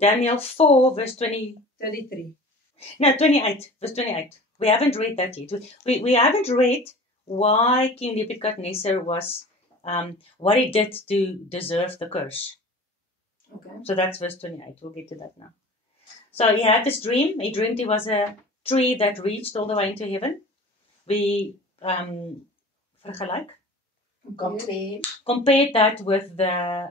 Daniel 4, verse 33. No, 28, verse 28. We haven't read that yet. We haven't read why King Nebuchadnezzar was, what he did to deserve the curse. Okay. So that's verse 28. We'll get to that now. So he had this dream. He dreamed he was a tree that reached all the way into heaven. We vergelijk. Compared that with the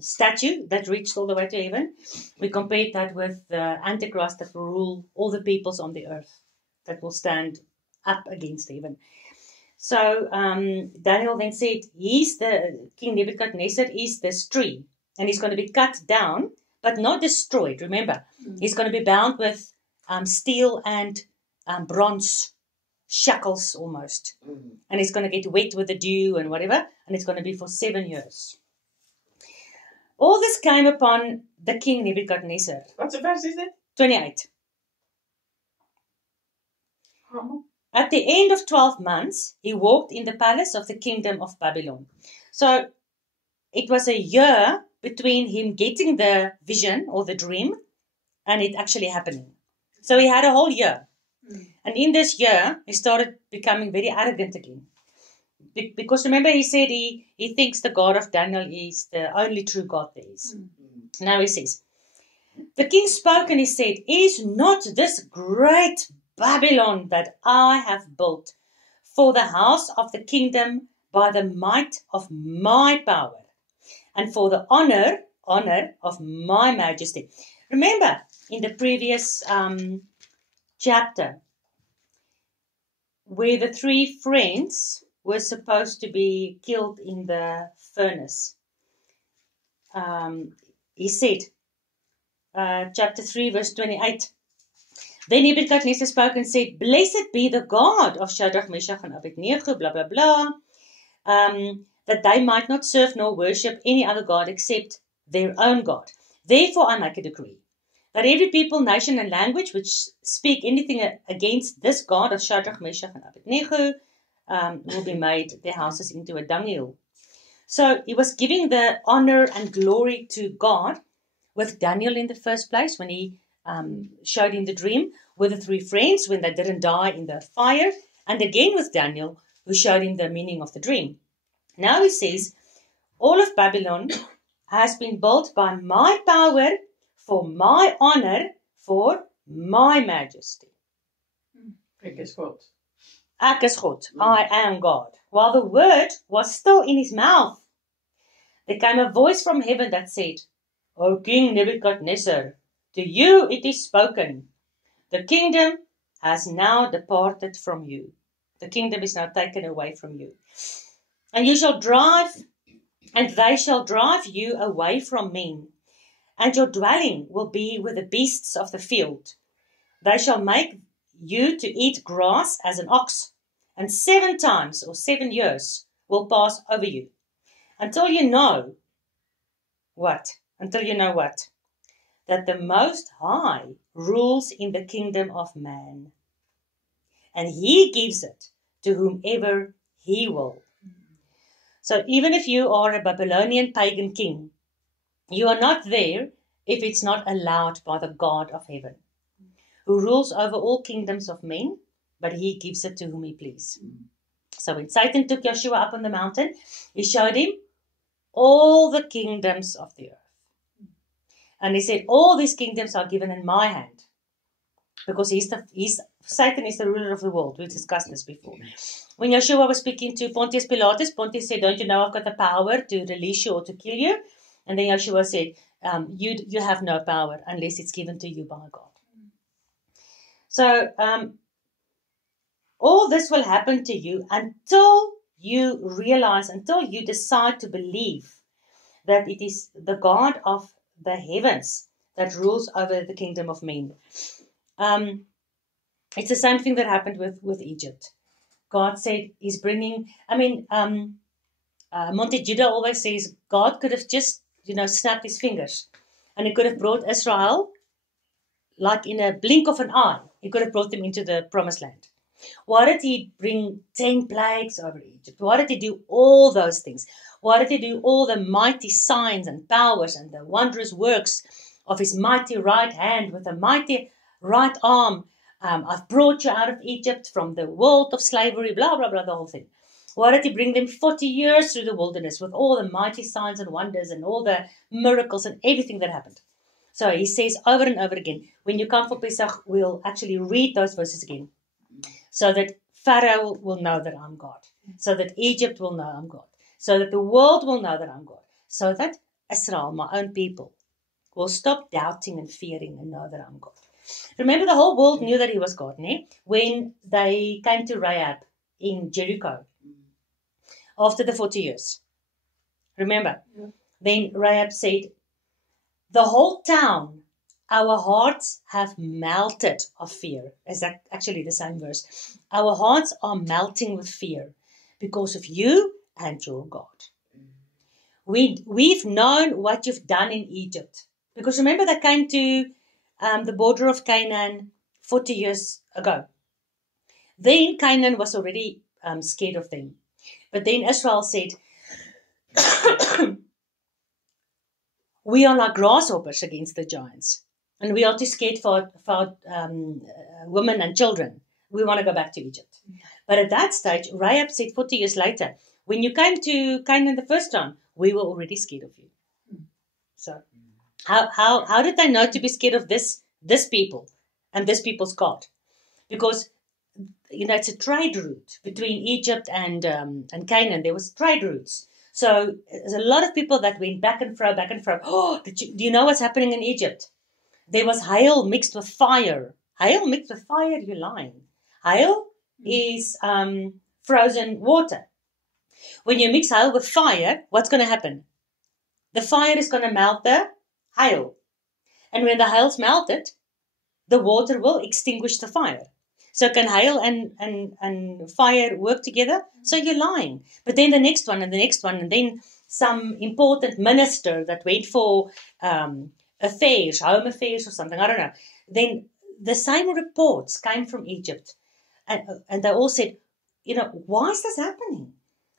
statue that reached all the way to heaven. We compared that with the Antichrist that will rule all the peoples on the earth, that will stand up against heaven. So Daniel then said, King Nebuchadnezzar is this tree, and he's going to be cut down, but not destroyed. Remember, he's going to be bound with steel and bronze shackles almost. And it's going to get wet with the dew and whatever, and it's going to be for 7 years. All this came upon the king Nebuchadnezzar. What's the verse is it? 28. At the end of 12 months, he walked in the palace of the kingdom of Babylon. So it was a year between him getting the vision or the dream and it actually happening. So he had a whole year. And in this year, he started becoming very arrogant again. Because remember, he said he thinks the God of Daniel is the only true God there is. Now he says, the king spoke and he said, is not this great Babylon that I have built for the house of the kingdom by the might of my power and for the honor of my majesty? Remember, in the previous chapter, where the 3 friends were supposed to be killed in the furnace. He said, chapter 3, verse 28, then Nebuchadnezzar spoke and said, blessed be the God of Shadrach, Meshach, and Abednego, blah, blah, blah, that they might not serve nor worship any other God except their own God. Therefore I make a decree, that every people, nation, and language which speak anything against this God of Shadrach, Meshach, and Abednego will be made their houses into a dunghill. So he was giving the honor and glory to God with Daniel in the first place when he showed him the dream, with the 3 friends when they didn't die in the fire, and again with Daniel who showed him the meaning of the dream. Now he says, all of Babylon has been built by my power, for my honor, for my majesty. Ek is God. Ek is God. I am God. While the word was still in his mouth, there came a voice from heaven that said, O King Nebuchadnezzar, to you it is spoken. The kingdom has now departed from you. The kingdom is now taken away from you. And you shall drive, and they shall drive you away from men. And your dwelling will be with the beasts of the field. They shall make you to eat grass as an ox, and 7 times or 7 years will pass over you, until you know what? Until you know what? That the Most High rules in the kingdom of man, and he gives it to whomever he will. So even if you are a Babylonian pagan king, you are not there if it's not allowed by the God of heaven, who rules over all kingdoms of men, but he gives it to whom he please. So when Satan took Yeshua up on the mountain, he showed him all the kingdoms of the earth. And he said, all these kingdoms are given in my hand. Because Satan is the ruler of the world. We've discussed this before. When Yeshua was speaking to Pontius Pilatus, Pontius said, don't you know I've got the power to release you or to kill you? And then Yeshua said, you have no power unless it's given to you by God. So all this will happen to you until you realize, until you decide to believe that it is the God of the heavens that rules over the kingdom of men. It's the same thing that happened with Egypt. God said he's bringing, Monte Judah always says God could have just, snapped his fingers and he could have brought Israel, like in a blink of an eye, he could have brought them into the promised land. Why did he bring 10 plagues over Egypt? Why did he do all those things? Why did he do all the mighty signs and powers and the wondrous works of his mighty right hand, with a mighty right arm. I've brought you out of Egypt from the world of slavery, blah, blah, blah, the whole thing. Why did he bring them 40 years through the wilderness with all the mighty signs and wonders and all the miracles and everything that happened? So he says over and over again, when you come for Pesach, we'll actually read those verses again so that Pharaoh will know that I'm God, so that Egypt will know I'm God, so that the world will know that I'm God, so that Israel, my own people, will stop doubting and fearing and know that I'm God. Remember, the whole world knew that he was God, when they came to Rahab in Jericho after the 40 years. Remember? Yeah. Then Rahab said, the whole town, our hearts have melted of fear. Is that actually the same verse? Our hearts are melting with fear because of you and your God. We've known what you've done in Egypt. Because remember, they came to the border of Canaan 40 years ago. Then Canaan was already scared of them. But then Israel said, we are like grasshoppers against the giants. And we are too scared for women and children. We want to go back to Egypt. But at that stage, Rahab said 40 years later, when you came to Canaan the first time, we were already scared of you. So how did they know to be scared of this people and this people's God? Because it's a trade route between Egypt and Canaan. There was trade routes. So there's a lot of people that went back and fro. Oh, do you know what's happening in Egypt? There was hail mixed with fire. Hail mixed with fire, you're lying. Hail is frozen water. When you mix hail with fire, what's going to happen? The fire is going to melt the hail. And when the hail's melted, the water will extinguish the fire. So can hail and fire work together? So you're lying. But then the next one and the next one, and then some important minister that went for affairs, home affairs or something, I don't know. Then the same reports came from Egypt. And they all said, why is this happening?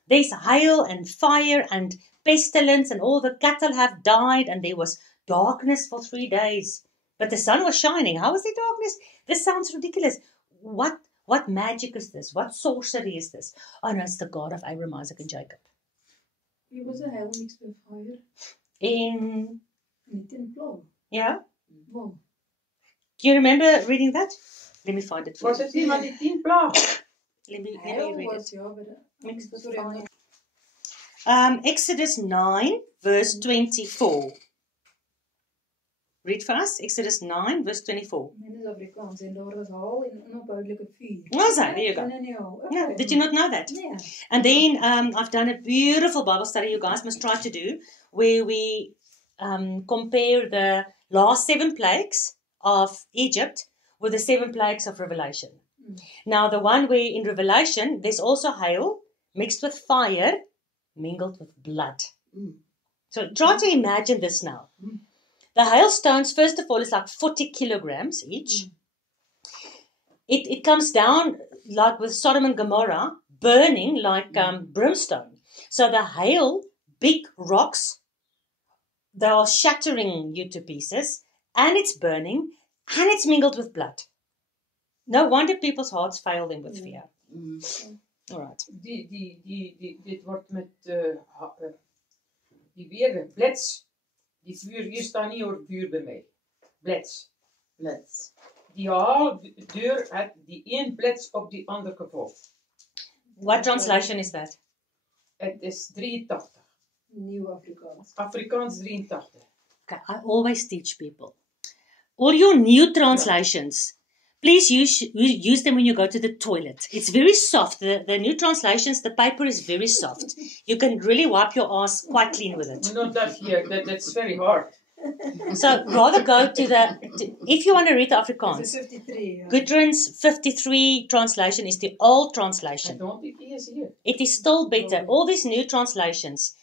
There's hail and fire and pestilence and all the cattle have died and there was darkness for 3 days. But the sun was shining. How was there darkness? This sounds ridiculous. What magic is this? What sorcery is this? Oh no, it's the God of Abraham, Isaac and Jacob. It was a hell mixed with fire. Niet in plow. Yeah? Wow. Do you remember reading that? Let me find it for Was you. het iemand die 10 plagen? Let me Hell read was, it. ja, but Mixed with sorry, fire. Exodus 9, verse 24. Read for us. Exodus 9, verse 24. Dit is Afrikaans en daar is haal en onophoudelike vuur. Oh, so, there you go. Yeah, did you not know that? Yeah. And then I've done a beautiful Bible study you guys must try to do, where we compare the last 7 plagues of Egypt with the 7 plagues of Revelation. Now, the one where in Revelation, there's also hail mixed with fire, mingled with blood. So try to imagine this now. The hailstones, first of all, is like 40 kilograms each. It comes down like with Sodom and Gomorrah, burning like brimstone. So the hail, big rocks, they are shattering you to pieces, and it's burning, and it's mingled with blood. No wonder people's hearts fail them with fear. All right. Dit wordt met die weer blets. Die vuur, hier staat niet over vuur bij mij. Blets. Die deur had die één blets op die andere gevolgd. What translation is that? Het is 83. Nieuw Afrikaans. Afrikaans 83. Okay, I always teach people. All your new translations, please use them when you go to the toilet. It's very soft. The new translations, the paper is very soft. You can really wipe your ass quite clean with it. Not that here. That's very hard. So rather go to if you want to read the Dit Afrikaans, is 53. Ja. Gudrun's 53 translation is the old I translation. don't think he is here. It is still better. All these new translations,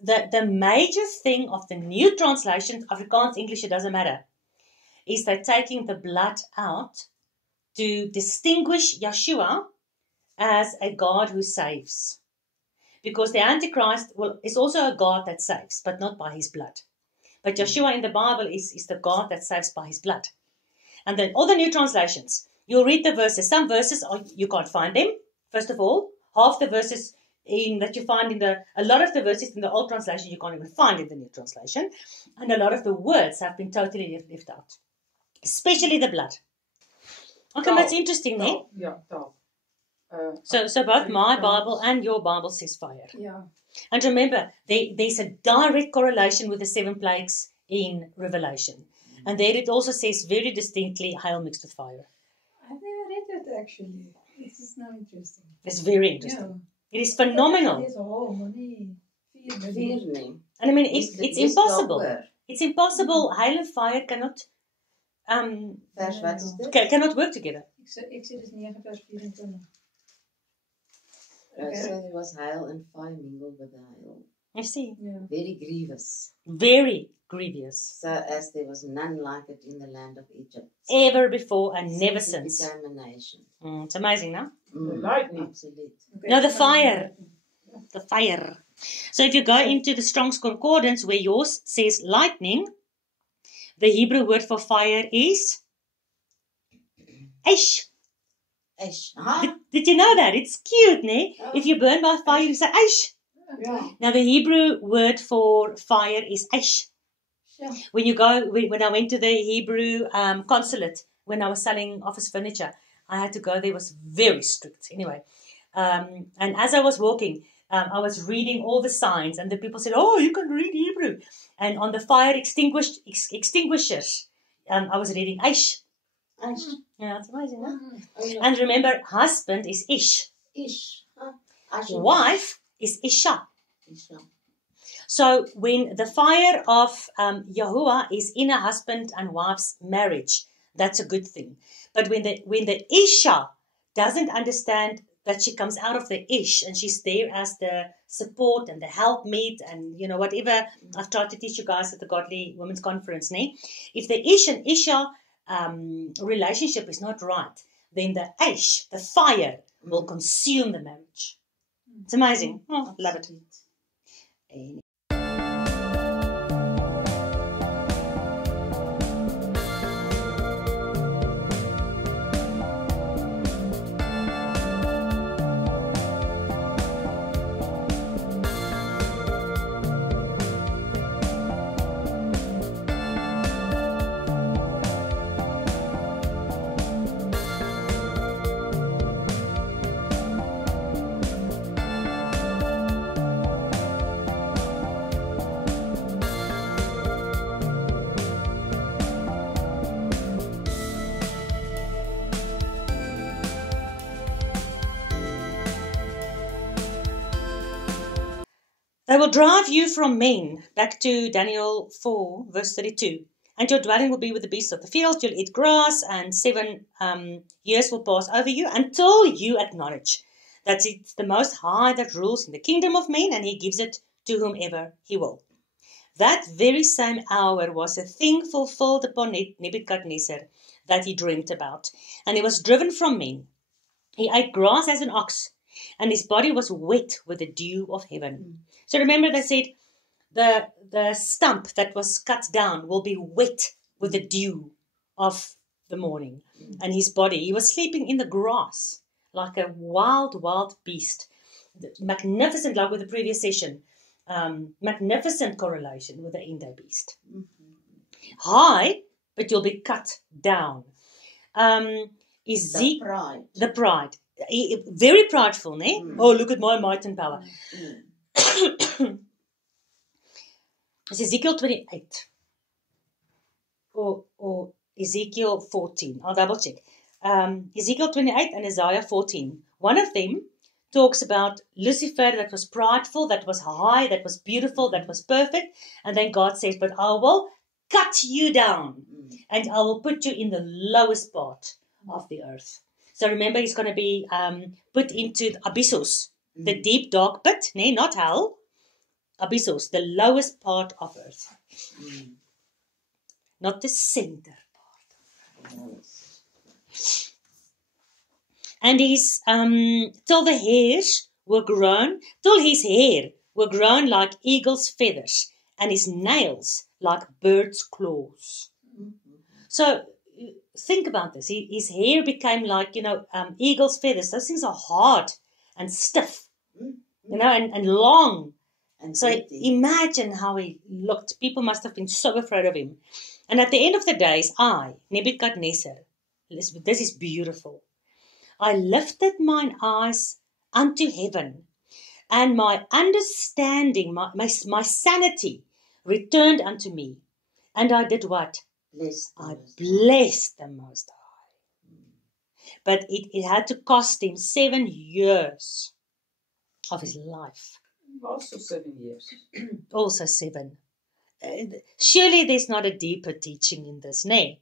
the major thing of the new translation, Afrikaans, English, it doesn't matter, is they're taking the blood out to distinguish Yeshua as a God who saves. Because the Antichrist is also a God that saves, but not by his blood. But Yeshua in the Bible is the God that saves by his blood. And then all the new translations, you'll read the verses. Some verses, you can't find them, first of all. Half the verses that you find a lot of the verses in the old translation you can't even find in the new translation. And a lot of the words have been totally left out. Especially the blood. Okay, that's interesting, eh? Ja, taal. So both my Bible and your Bible says fire. Ja. And remember, there's a direct correlation with the 7 plagues in Revelation. And there it also says very distinctly, hail mixed with fire. I've never read it actually. This is now interesting. It's very interesting. It is phenomenal. Dit is al, maar nee. 4 Vier nie. And I mean, Dis- it's dis impossible. daaroor. It's impossible. Hail and fire cannot Vers wat is dit? cannot work together. Exodus 9 vers 24. So there was hail and fire mingled with the hail. You see, Ja. Very grievous. very grievous. So as there was none like it in the land of Egypt. Ever before and never It since. became a nation. It's amazing, no? The lightning. Absolute. Okay. No, the fire. The fire. So if you go into the Strong's Concordance where yours says lightning, the Hebrew word for fire is ash. Ash. Aha. Did you know that? It's cute, ne? If you burn by fire, you say ash. Ja. Now the Hebrew word for fire is ash. Ja. When I went to the Hebrew consulate, when I was selling office furniture, I had to go there. It was very strict. Anyway, and as I was walking, I was reading all the signs, and the people said, "Oh, you can read Hebrew." And on the fire extinguishers, I was reading ash. Ash. Yeah, it's amazing, huh? Oh, ja. And remember, husband is ish, Ish. Huh? Ash. wife is isha. Ish. Ja. So when the fire of Yahuwah is in a husband and wife's marriage, that's a good thing. But when the Isha doesn't understand that she comes out of the Ish and she's there as the support and the helpmeet and whatever I've tried to teach you guys at the Godly Women's Conference, ne? If the Ish and Isha relationship is not right, then the Ish, the fire, will consume the marriage. It's amazing. Oh, love it. And they will drive you from men, back to Daniel 4, verse 32. And your dwelling will be with the beasts of the field. You'll eat grass, and 7 years will pass over you until you acknowledge that it's the Most High that rules in the kingdom of men, and he gives it to whomever he will. That very same hour was a thing fulfilled upon Nebuchadnezzar that he dreamt about. And he was driven from men. He ate grass as an ox, and his body was wet with the dew of heaven. So remember they said the stump that was cut down will be wet with the dew of the morning. And his body, he was sleeping in the grass like a wild beast. Magnificent, like with the previous session. Magnificent correlation with the Indo beast. High, but you'll be cut down. The pride. The pride. Very prideful, ne? Oh, look at my might and power. It's Ezekiel 28 or Ezekiel 14. I'll double check. Ezekiel 28 and Isaiah 14. One of them talks about Lucifer that was prideful, that was high, that was beautiful, that was perfect. And then God says, but I will cut you down and I will put you in the lowest part of the earth. So remember, he's going to be put into the abyssos, the deep, dark pit, not hell. Abyssos, the lowest part of earth. Not the center part. And his, till his hair were grown like eagle's feathers, and his nails like birds' claws. So think about this. His hair became like, eagle's feathers. Those things are hard and stiff, and long. And So pretty. imagine how he looked. People must have been so afraid of him. And at the end of the days, I, Nebuchadnezzar, this is beautiful. I lifted mine eyes unto heaven, and my understanding, my sanity returned unto me. And I did what? Bless the I Most. blessed the Most High. But it had to cost him 7 years of his life. Also 7 years. Also 7. Surely there's not a deeper teaching in this, nay?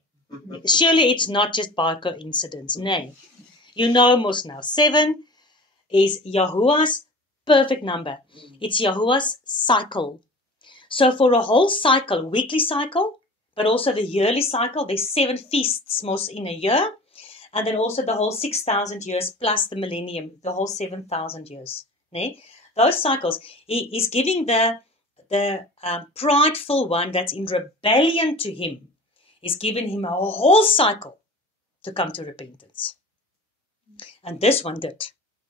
Surely it's not just by coincidence, nay? You know most now. 7 is Yahuwah's perfect number. It's Yahuwah's cycle. So for a whole cycle, weekly cycle, but also the yearly cycle, there's 7 feasts most in a year, and then also the whole 6,000 years plus the millennium, the whole 7,000 years. Nee? Those cycles, he is giving the prideful one that's in rebellion to him, he's giving him a whole cycle to come to repentance. And this one did.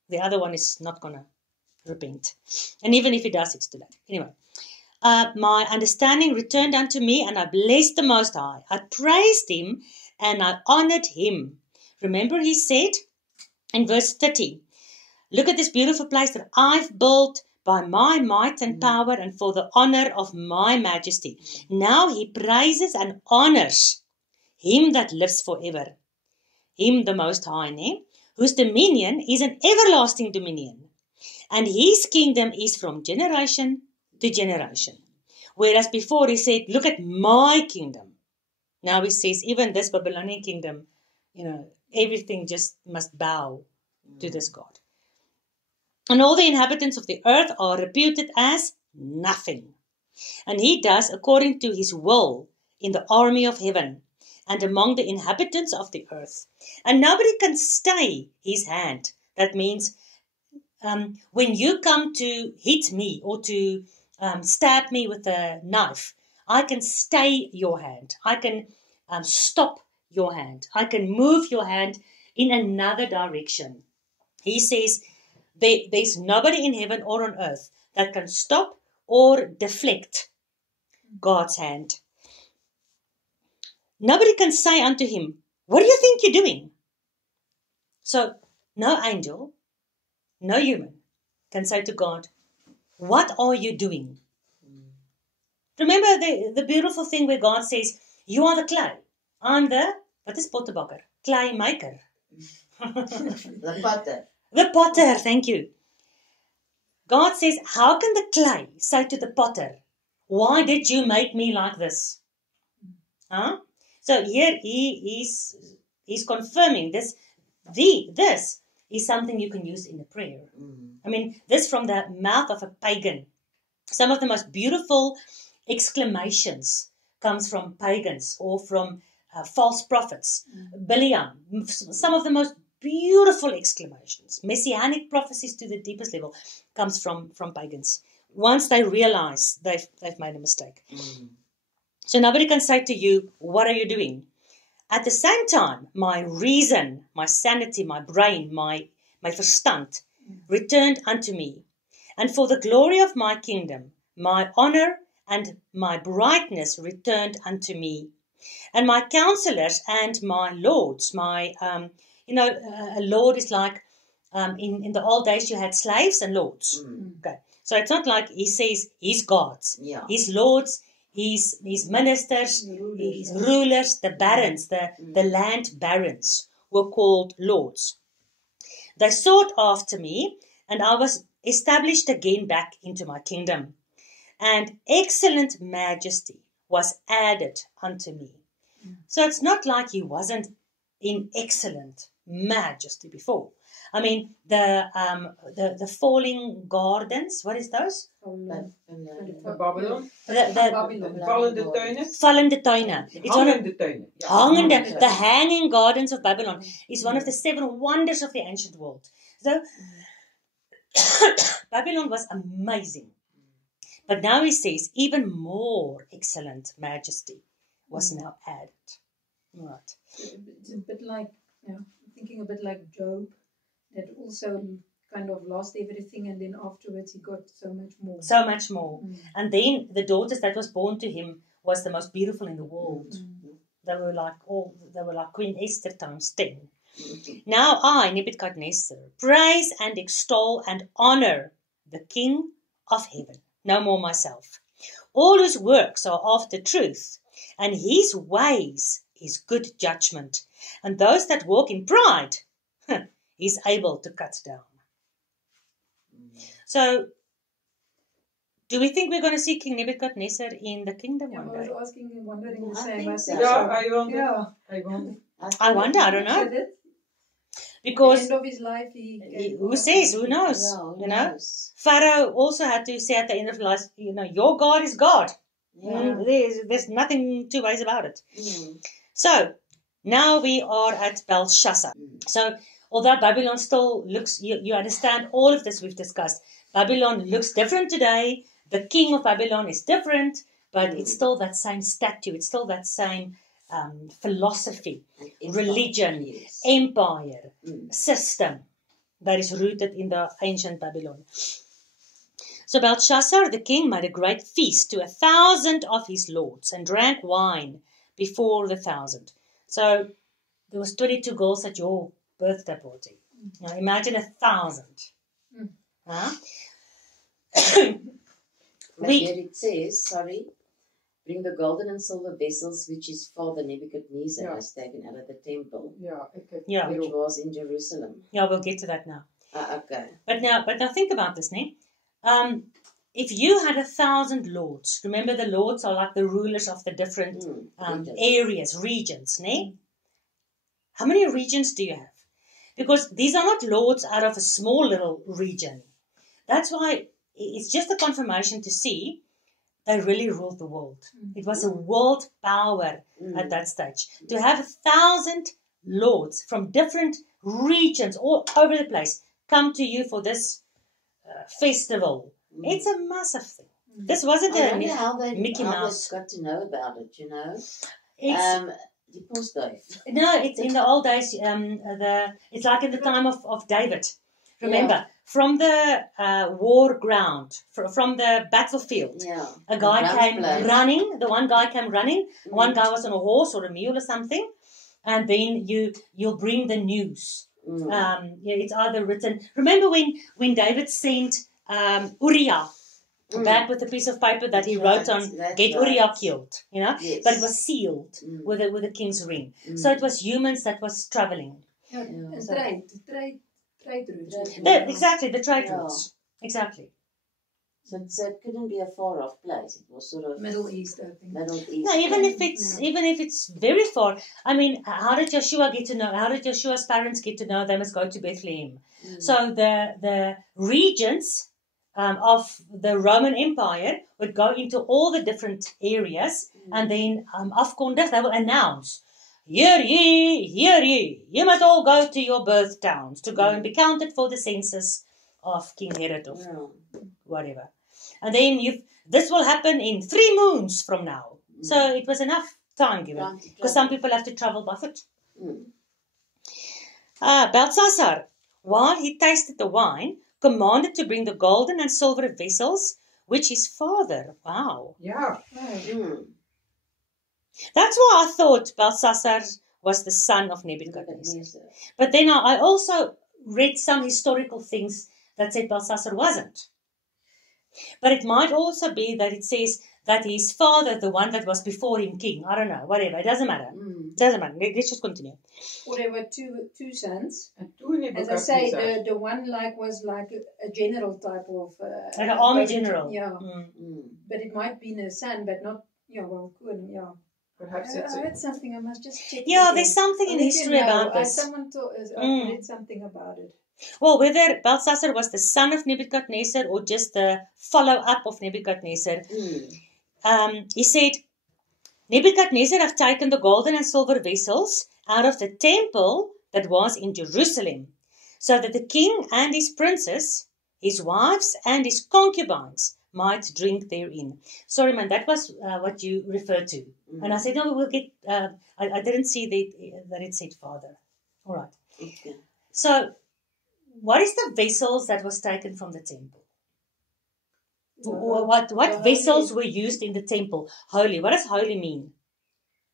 The other one is not going to repent. And even if he does, it's too late. Anyway. My understanding returned unto me, and I blessed the Most High. I praised him, and I honored him. Remember, he said in verse 30, look at this beautiful place that I've built by my might and power and for the honor of my majesty. Now he praises and honors him that lives forever. Him, the Most High, whose dominion is an everlasting dominion. And his kingdom is from generation to generation. Whereas before he said, look at my kingdom. Now he says, even this Babylonian kingdom, everything just must bow to this God. And all the inhabitants of the earth are reputed as nothing. And he does according to his will in the army of heaven and among the inhabitants of the earth. And nobody can stay his hand. That means when you come to hit me or to stab me with a knife, I can stay your hand. I can stop your hand. I can move your hand in another direction. He says there's nobody in heaven or on earth that can stop or deflect God's hand. Nobody can say unto him, what do you think you're doing? So no angel, no human can say to God, what are you doing? Remember the beautiful thing where God says, you are the clay. I'm the, what is pottebakker? Clay maker. The potter. The potter, thank you. God says, how can the clay say to the potter, why did you make me like this? Huh? So here he's confirming this. This is something you can use in a prayer. I mean, this from the mouth of a pagan. Some of the most beautiful exclamations comes from pagans or from false prophets. Biliam, some of the most beautiful exclamations, messianic prophecies to the deepest level, comes from pagans. Once they realize they've made a mistake. So nobody can say to you, what are you doing? At the same time, my reason, my sanity, my brain, my verstand returned unto me. And for the glory of my kingdom, my honor and my brightness returned unto me. And my counselors and my lords, a lord is like, in the old days you had slaves and lords. Okay. So it's not like he says his gods, his lords, his ministers, his rulers, the barons, the land barons were called lords. They sought after me, and I was established again back into my kingdom. And excellent majesty was added unto me. So it's not like he wasn't in excellent majesty before. I mean, the falling gardens, what is those? Babylon. Vallende tuinen. Vallende tuinen. It's one of Hangende tuinen. Ja, hangende, the hanging gardens of Babylon is one of the 7 wonders of the ancient world. So Babylon was amazing. But now he says, even more excellent majesty was now added. Right. It's a bit like, thinking a bit like Job, that also kind of lost everything, and then afterwards he got so much more. So much more. And then the daughters that was born to him was the most beautiful in the world. They were like Queen Esther times 10. Now I, Nebuchadnezzar, praise and extol and honor the King of heaven, no more myself. All whose works are after truth, and his ways is good judgment. And those that walk in pride, he's able to cut down. So, do we think we're going to see King Nebuchadnezzar in the kingdom Yeah, one I day? was wondering the I same. think I so. think Ja, so. I wonder. Yeah. I wonder. I wonder, I don't know. Said it. Because At the end of his life, he gave who up. says, who knows? Yeah, who You know? knows? Pharaoh also had to say at the end of life, your God is God. Yeah. There's nothing two ways about it. Mm. So, now we are at Belshazzar. So, although Babylon still looks, you understand all of this we've discussed, Babylon looks different today. The king of Babylon is different, but it's still that same statue. It's still that same philosophy, religion, Yes. empire, system that is rooted in the ancient Babylon. So Belshazzar the king made a great feast to 1,000 of his lords and drank wine before the 1,000. So there was 22 girls at your birthday party. Now imagine 1,000. Huh? But here it says, bring the golden and silver vessels which his father Nebuchadnezzar has taken out of the temple, Ja, ek het Yeah. which was in Jerusalem. Yeah, we'll get to that now. Okay. But now think about this, ne? If you had 1,000 lords, remember the lords are like the rulers of the different areas, regions, ne? How many regions do you have? Because these are not lords out of a small little region. That's why it's just a confirmation to see they really ruled the world. It was a world power at that stage. To have 1,000 lords from different regions all over the place come to you for this festival. It's a massive thing. This wasn't I wonder a how Mickey they Mouse. got to know about it, you know. It's, The postduif. no, it's in the old days. It's like in the time of David. Remember, from the war ground, from the battlefield, Yeah. a guy The came drums play. running. The one guy came running. One guy was on a horse or a mule or something, and then you'll bring the news. It's either written. Remember when David sent Uriah back with a piece of paper that he wrote on, "Get Uriah killed," you know, Yes. but it was sealed with a king's ring. So it was humans that was traveling. Yeah, trade routes. Exactly, the trade Yeah. routes. Exactly. So it couldn't be a far off place. It was sort of Middle East, I think. Middle East. No, even if it's very far. I mean, how did Joshua get to know? How did Joshua's parents get to know they must go to Bethlehem? So the regions of the Roman Empire would go into all the different areas, and then afkondig, they will announce, "Hear ye, you must all go to your birth towns to go and be counted for the census of King Herod of whatever." And then this will happen in 3 moons from now. So it was enough time given, because some people have to travel by foot. Belshazzar, while he tasted the wine, commanded to bring the golden and silver vessels, which his father, Ja. That's why I thought Belshazzar was the son of Nebuchadnezzar. But then I also read some historical things that said Belshazzar wasn't. But it might also be that it says that his father, the one that was before him king, I don't know, whatever, it doesn't matter. Doesn't matter. Let's just continue. Or there were two sons. En toe As I say, Nebuchadnezzar. the one was like a general type of... Like an army general. Yeah. But it might be a son, but not... Yeah, well, good, yeah. Perhaps I it's read something, I must just check. Yeah, again. there's something in I'll let history you know. about this. Someone I read something about it. Well, whether Belshazzar was the son of Nebuchadnezzar or just the follow-up of Nebuchadnezzar, he said, Nebuchadnezzar have taken the golden and silver vessels out of the temple that was in Jerusalem, so that the king and his princes, his wives and his concubines might drink therein. Sorry, man, that was what you referred to. And I said, no, we'll get, I didn't see that it said Father. All right. Okay. So, what is the vessels that was taken from the temple? What vessels were used in the temple? Holy. What does holy mean?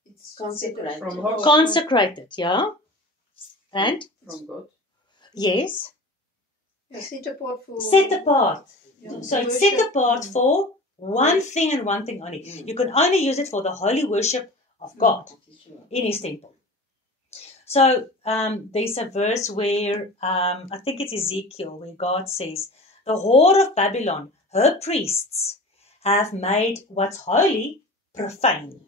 It's Consecrated. From God. Consecrated, yeah? And? From God. Yes. Set apart for. Set apart. Yeah, So it's worship. set apart for one thing and one thing only. You can only use it for the holy worship of God in His temple. So there's a verse where, I think it's Ezekiel, where God says, the whore of Babylon, her priests, have made what's holy profane.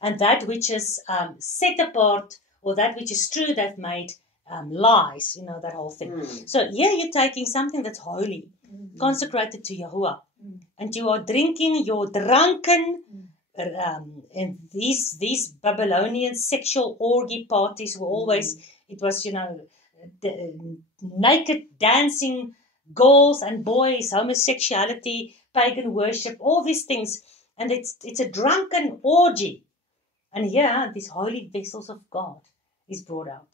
And that which is set apart, or that which is true, they've made lies, that whole thing. So here you're taking something that's holy, consecrated to Yahuwah, and you are drinking your drunken, and these Babylonian sexual orgy parties were always, it was, naked dancing girls and boys, homosexuality, pagan worship, all these things. And it's a drunken orgy. And here, these holy vessels of God is brought out.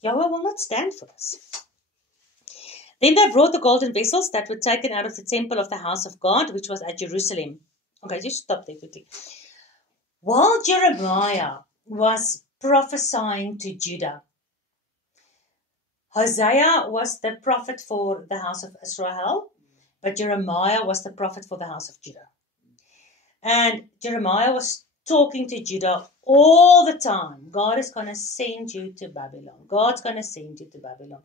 Yahweh will not stand for this. Then they brought the golden vessels that were taken out of the temple of the house of God, which was at Jerusalem. Okay, just stop there quickly. While Jeremiah was prophesying to Judah, Hosea was the prophet for the house of Israel, but Jeremiah was the prophet for the house of Judah. And Jeremiah was talking to Judah all the time. God is going to send you to Babylon. God's going to send you to Babylon.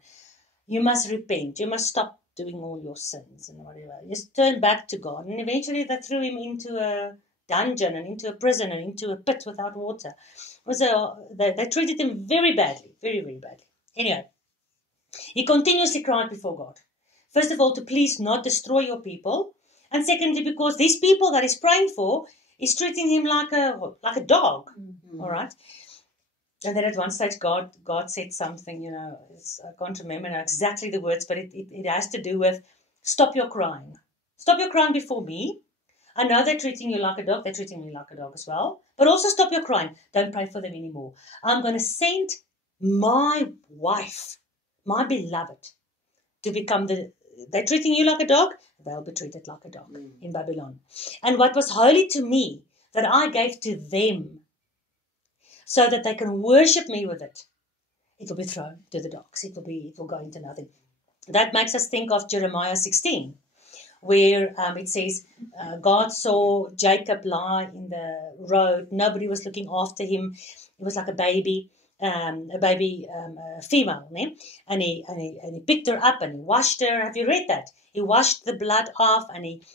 You must repent. You must stop doing all your sins and whatever. Just turn back to God. And eventually they threw him into a dungeon and into a prison and into a pit without water. So they treated him very badly, very, very badly. Anyway, he continuously cried before God. First of all, to please not destroy your people. And secondly, because these people that he's praying for is treating him like a dog. All right? And then at one stage, God said something, I can't remember now exactly the words, but it has to do with, stop your crying. Stop your crying before me. I know they're treating you like a dog. They're treating me like a dog as well. But also stop your crying. Don't pray for them anymore. I'm going to send my wife, my beloved, to become they're treating you like a dog. They'll be treated like a dog in Babylon. And what was holy to me, that I gave to them, so that they can worship me with it, it will be thrown to the dogs. It will go into nothing. That makes us think of Jeremiah 16, where it says, God saw Jacob lie in the road. Nobody was looking after him. It was like a baby female, né? And he picked her up and he washed her. Have you read that? He washed the blood off and he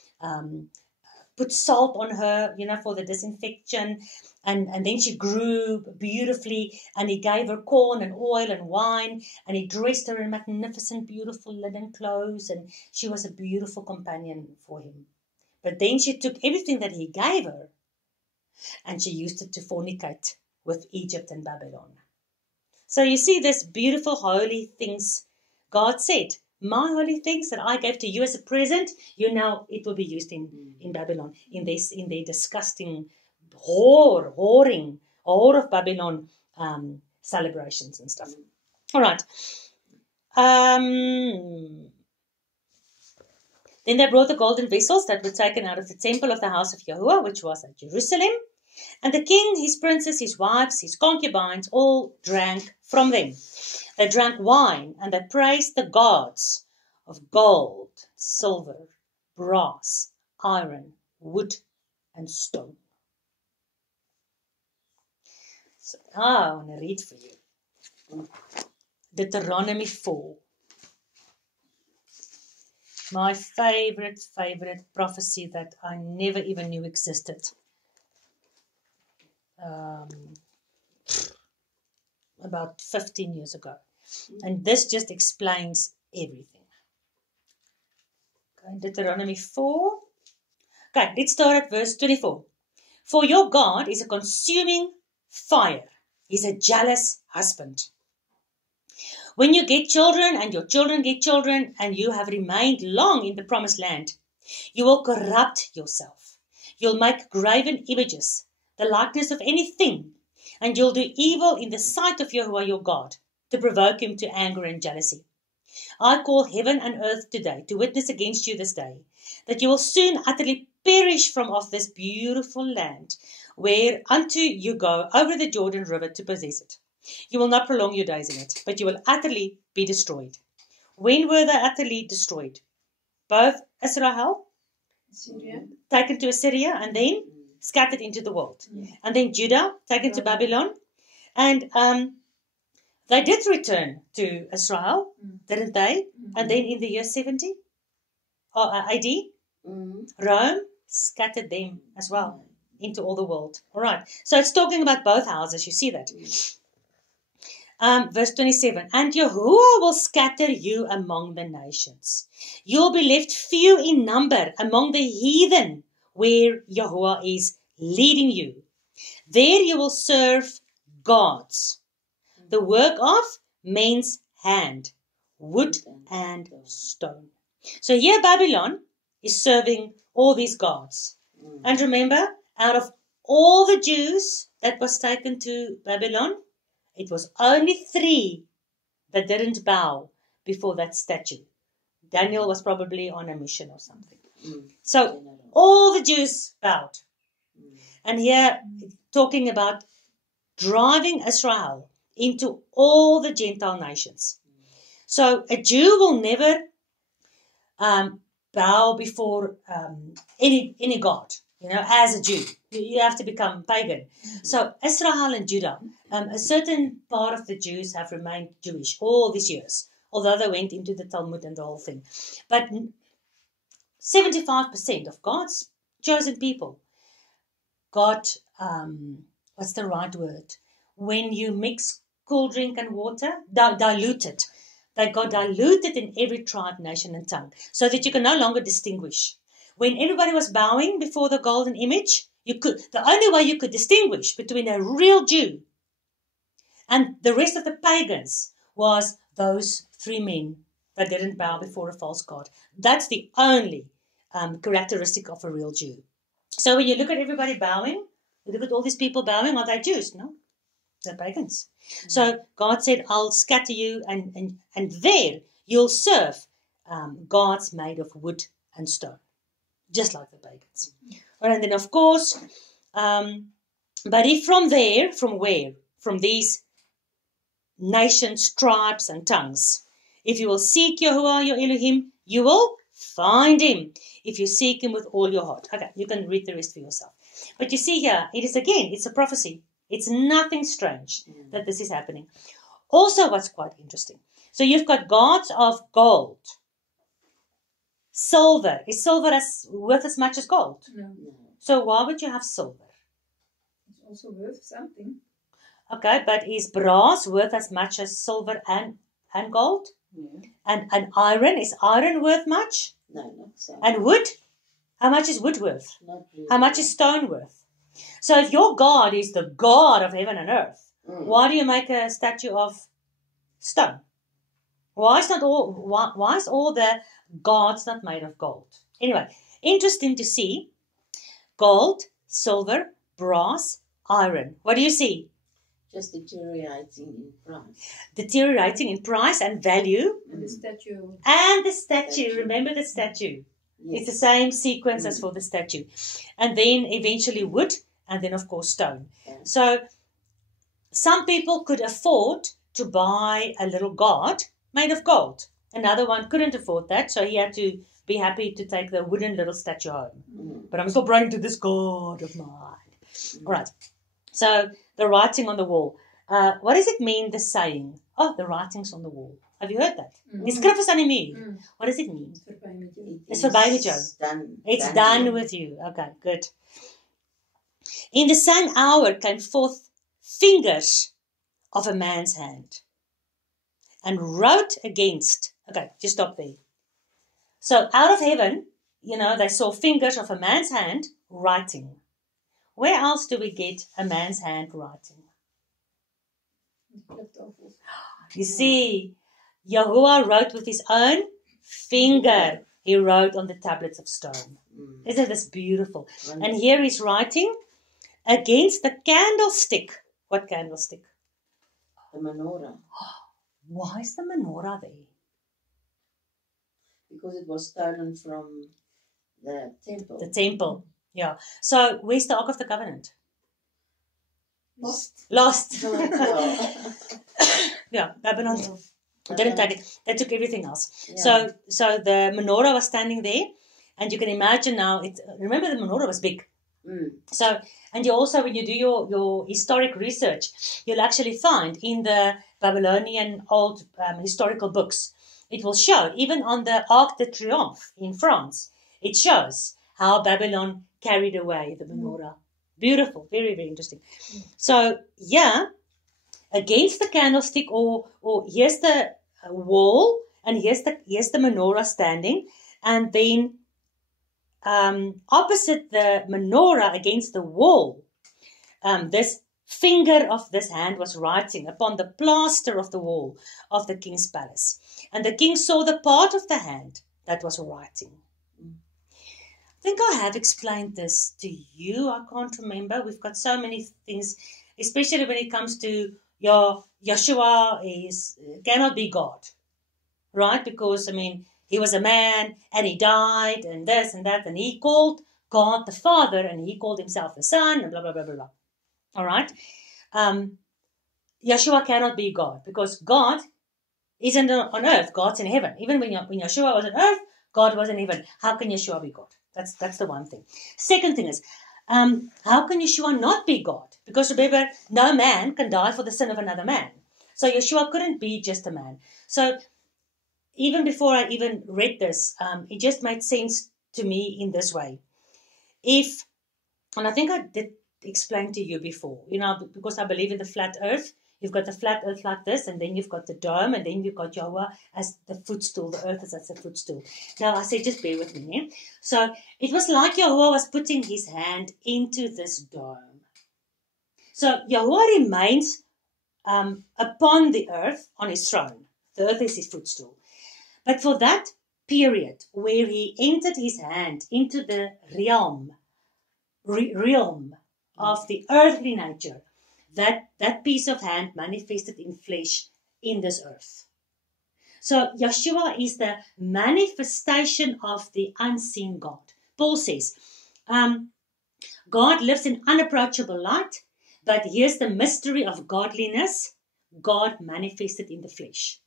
put salt on her, for the disinfection. And then she grew beautifully, and he gave her corn and oil and wine, and he dressed her in magnificent, beautiful linen clothes, and she was a beautiful companion for him. But then she took everything that he gave her, and she used it to fornicate with Egypt and Babylon. So you see this beautiful holy things. God said, my holy things that I gave to you as a present, it will be used in Babylon, in their disgusting whoring of Babylon celebrations and stuff. All right. Then they brought the golden vessels that were taken out of the temple of the house of Yahuwah, which was at Jerusalem. And the king, his princes, his wives, his concubines, all drank from them. They drank wine, and they praised the gods of gold, silver, brass, iron, wood, and stone. So I want to read for you Deuteronomy 4. My favorite prophecy that I never even knew existed. About 15 years ago. And this just explains everything. Okay, Deuteronomy 4. Okay, let's start at verse 24. For your God is a consuming fire. He's a jealous husband. When you get children and your children get children and you have remained long in the promised land, You will corrupt yourself. You'll make graven images, the likeness of anything, and you'll do evil in the sight of Yahuwah your God, to provoke him to anger and jealousy. I call heaven and earth today to witness against you this day, that you will soon utterly perish from off this beautiful land, where unto you go over the Jordan River to possess it. You will not prolong your days in it, but you will utterly be destroyed. When were they utterly destroyed? Both Israel, Syria. taken to Assyria, and then scattered into the world. And then Judah, taken to Babylon. And they did return to Israel, didn't they? And then in the year 70 AD, Rome scattered them as well into all the world. All right. So it's talking about both houses. You see that. Verse 27. And Yahuwah will scatter you among the nations. You'll be left few in number among the heathen, where Yahuwah is leading you. There you will serve gods, the work of men's hand, wood and stone. So here Babylon is serving all these gods. And remember, out of all the Jews that was taken to Babylon, it was only 3 that didn't bow before that statue. Daniel was probably on a mission or something. So all the Jews bowed. And here talking about driving Israel into all the Gentile nations. So a Jew will never bow before any god, as a Jew. You have to become pagan. So Israel and Judah, a certain part of the Jews have remained Jewish all these years, although they went into the Talmud and the whole thing. But 75% of God's chosen people got, what's the right word? When you mix cool drink and water, diluted. They got diluted in every tribe, nation, and tongue, so that you can no longer distinguish. When everybody was bowing before the golden image, the only way you could distinguish between a real Jew and the rest of the pagans was those 3 men that didn't bow before a false god. That's the only characteristic of a real Jew. So when you look at everybody bowing, you look at all these people bowing, are they Jews? No, they're pagans. So God said, I'll scatter you, and there you'll serve gods made of wood and stone, just like the pagans. And then, of course, but if from there, from where? From these nations, tribes, and tongues. If you will seek Yahuwah, your Elohim, you will find him. If you seek him with all your heart. Okay, you can read the rest for yourself. But you see here, it's a prophecy. It's nothing strange that this is happening. Also, what's quite interesting. So you've got gods of gold. Silver. Is silver worth as much as gold? No. So why would you have silver? It's also worth something. Okay, but is brass worth as much as silver and gold? And iron, is iron worth much? No, not so. And wood? How much is wood worth? Not really. How much is stone worth? So if your God is the God of heaven and earth, why do you make a statue of stone? Why is all the gods not made of gold? Anyway, interesting to see. Gold, silver, brass, iron. What do you see? Just deteriorating in price. Deteriorating in price and value. And the statue. And the statue. Remember the statue. Yes. It's the same sequence as for the statue. And then eventually wood, and then of course stone. Yeah. So some people could afford to buy a little god made of gold. Another one couldn't afford that, so he had to be happy to take the wooden little statue home. But I'm still praying to this God of mine. All right. So the writing on the wall. What does it mean, the saying? Oh, the writings on the wall. Have you heard that? Die skrif is aan die muur. What does it mean? It's verby met jou. It's done with you. Okay, good. In the same hour came forth fingers of a man's hand and wrote against. Okay, just stop there. So out of heaven, they saw fingers of a man's hand writing. Where else do we get a man's hand writing? You see, Yahuwah wrote with his own finger. he wrote on the tablets of stone. Isn't this beautiful? And here he's writing against the candlestick. What candlestick? The menorah. Why is the menorah there? Because it was stolen from the temple. The temple. Yeah. So where's the Ark of the Covenant? Lost. Lost. Oh. Yeah, Babylon didn't take it. They took everything else. Yeah. So the menorah was standing there, and you can imagine now. Remember, the menorah was big. So, and you also, when you do your historic research, you'll actually find in the Babylonian old historical books, it will show, even on the Arc de Triomphe in France, it shows how Babylon carried away the menorah. Beautiful, very, very interesting. So, yeah, against the candlestick, or here's the wall, and here's the menorah standing, and then opposite the menorah against the wall, this finger of this hand was writing upon the plaster of the wall of the king's palace. And the king saw the part of the hand that was writing. I think I have explained this to you. I can't remember. We've got so many things, especially when it comes to Yeshua cannot be God, right? Because, he was a man and he died and this and that, and he called God the Father and he called himself the Son and blah, blah, blah, blah, blah. All right? Yeshua cannot be God because God isn't on earth. God's in heaven. Even when Yeshua was on earth, God was in heaven. How can Yeshua be God? That's the one thing. Second thing is, how can Yeshua not be God? Because remember, no man can die for the sin of another man. So Yeshua couldn't be just a man. So even before I even read this, it just made sense to me in this way. And I think I did explain to you before, because I believe in the flat earth. You've got the flat earth like this, and then you've got the dome, and then you've got Yahweh as the footstool. The earth is as the footstool. Now, I say, just bear with me. Eh? So it was like Yahweh was putting his hand into this dome. So Yahweh remains upon the earth on his throne. The earth is his footstool. But for that period where he entered his hand into the realm of the earthly nature, that piece of hand manifested in flesh in this earth. So Yeshua is the manifestation of the unseen God. Paul says, God lives in unapproachable light, but here's the mystery of godliness, God manifested in the flesh.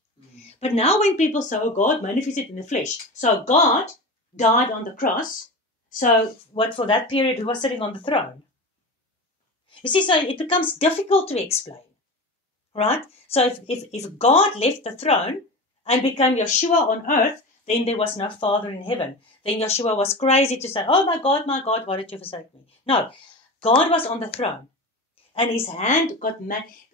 But now when people say, God manifested in the flesh, so God died on the cross, so what for that period, who was sitting on the throne? You see, so it becomes difficult to explain, right? So if God left the throne and became Yeshua on earth, then there was no Father in heaven. Then Yeshua was crazy to say, oh my God, why did you forsake me? No, God was on the throne. And his hand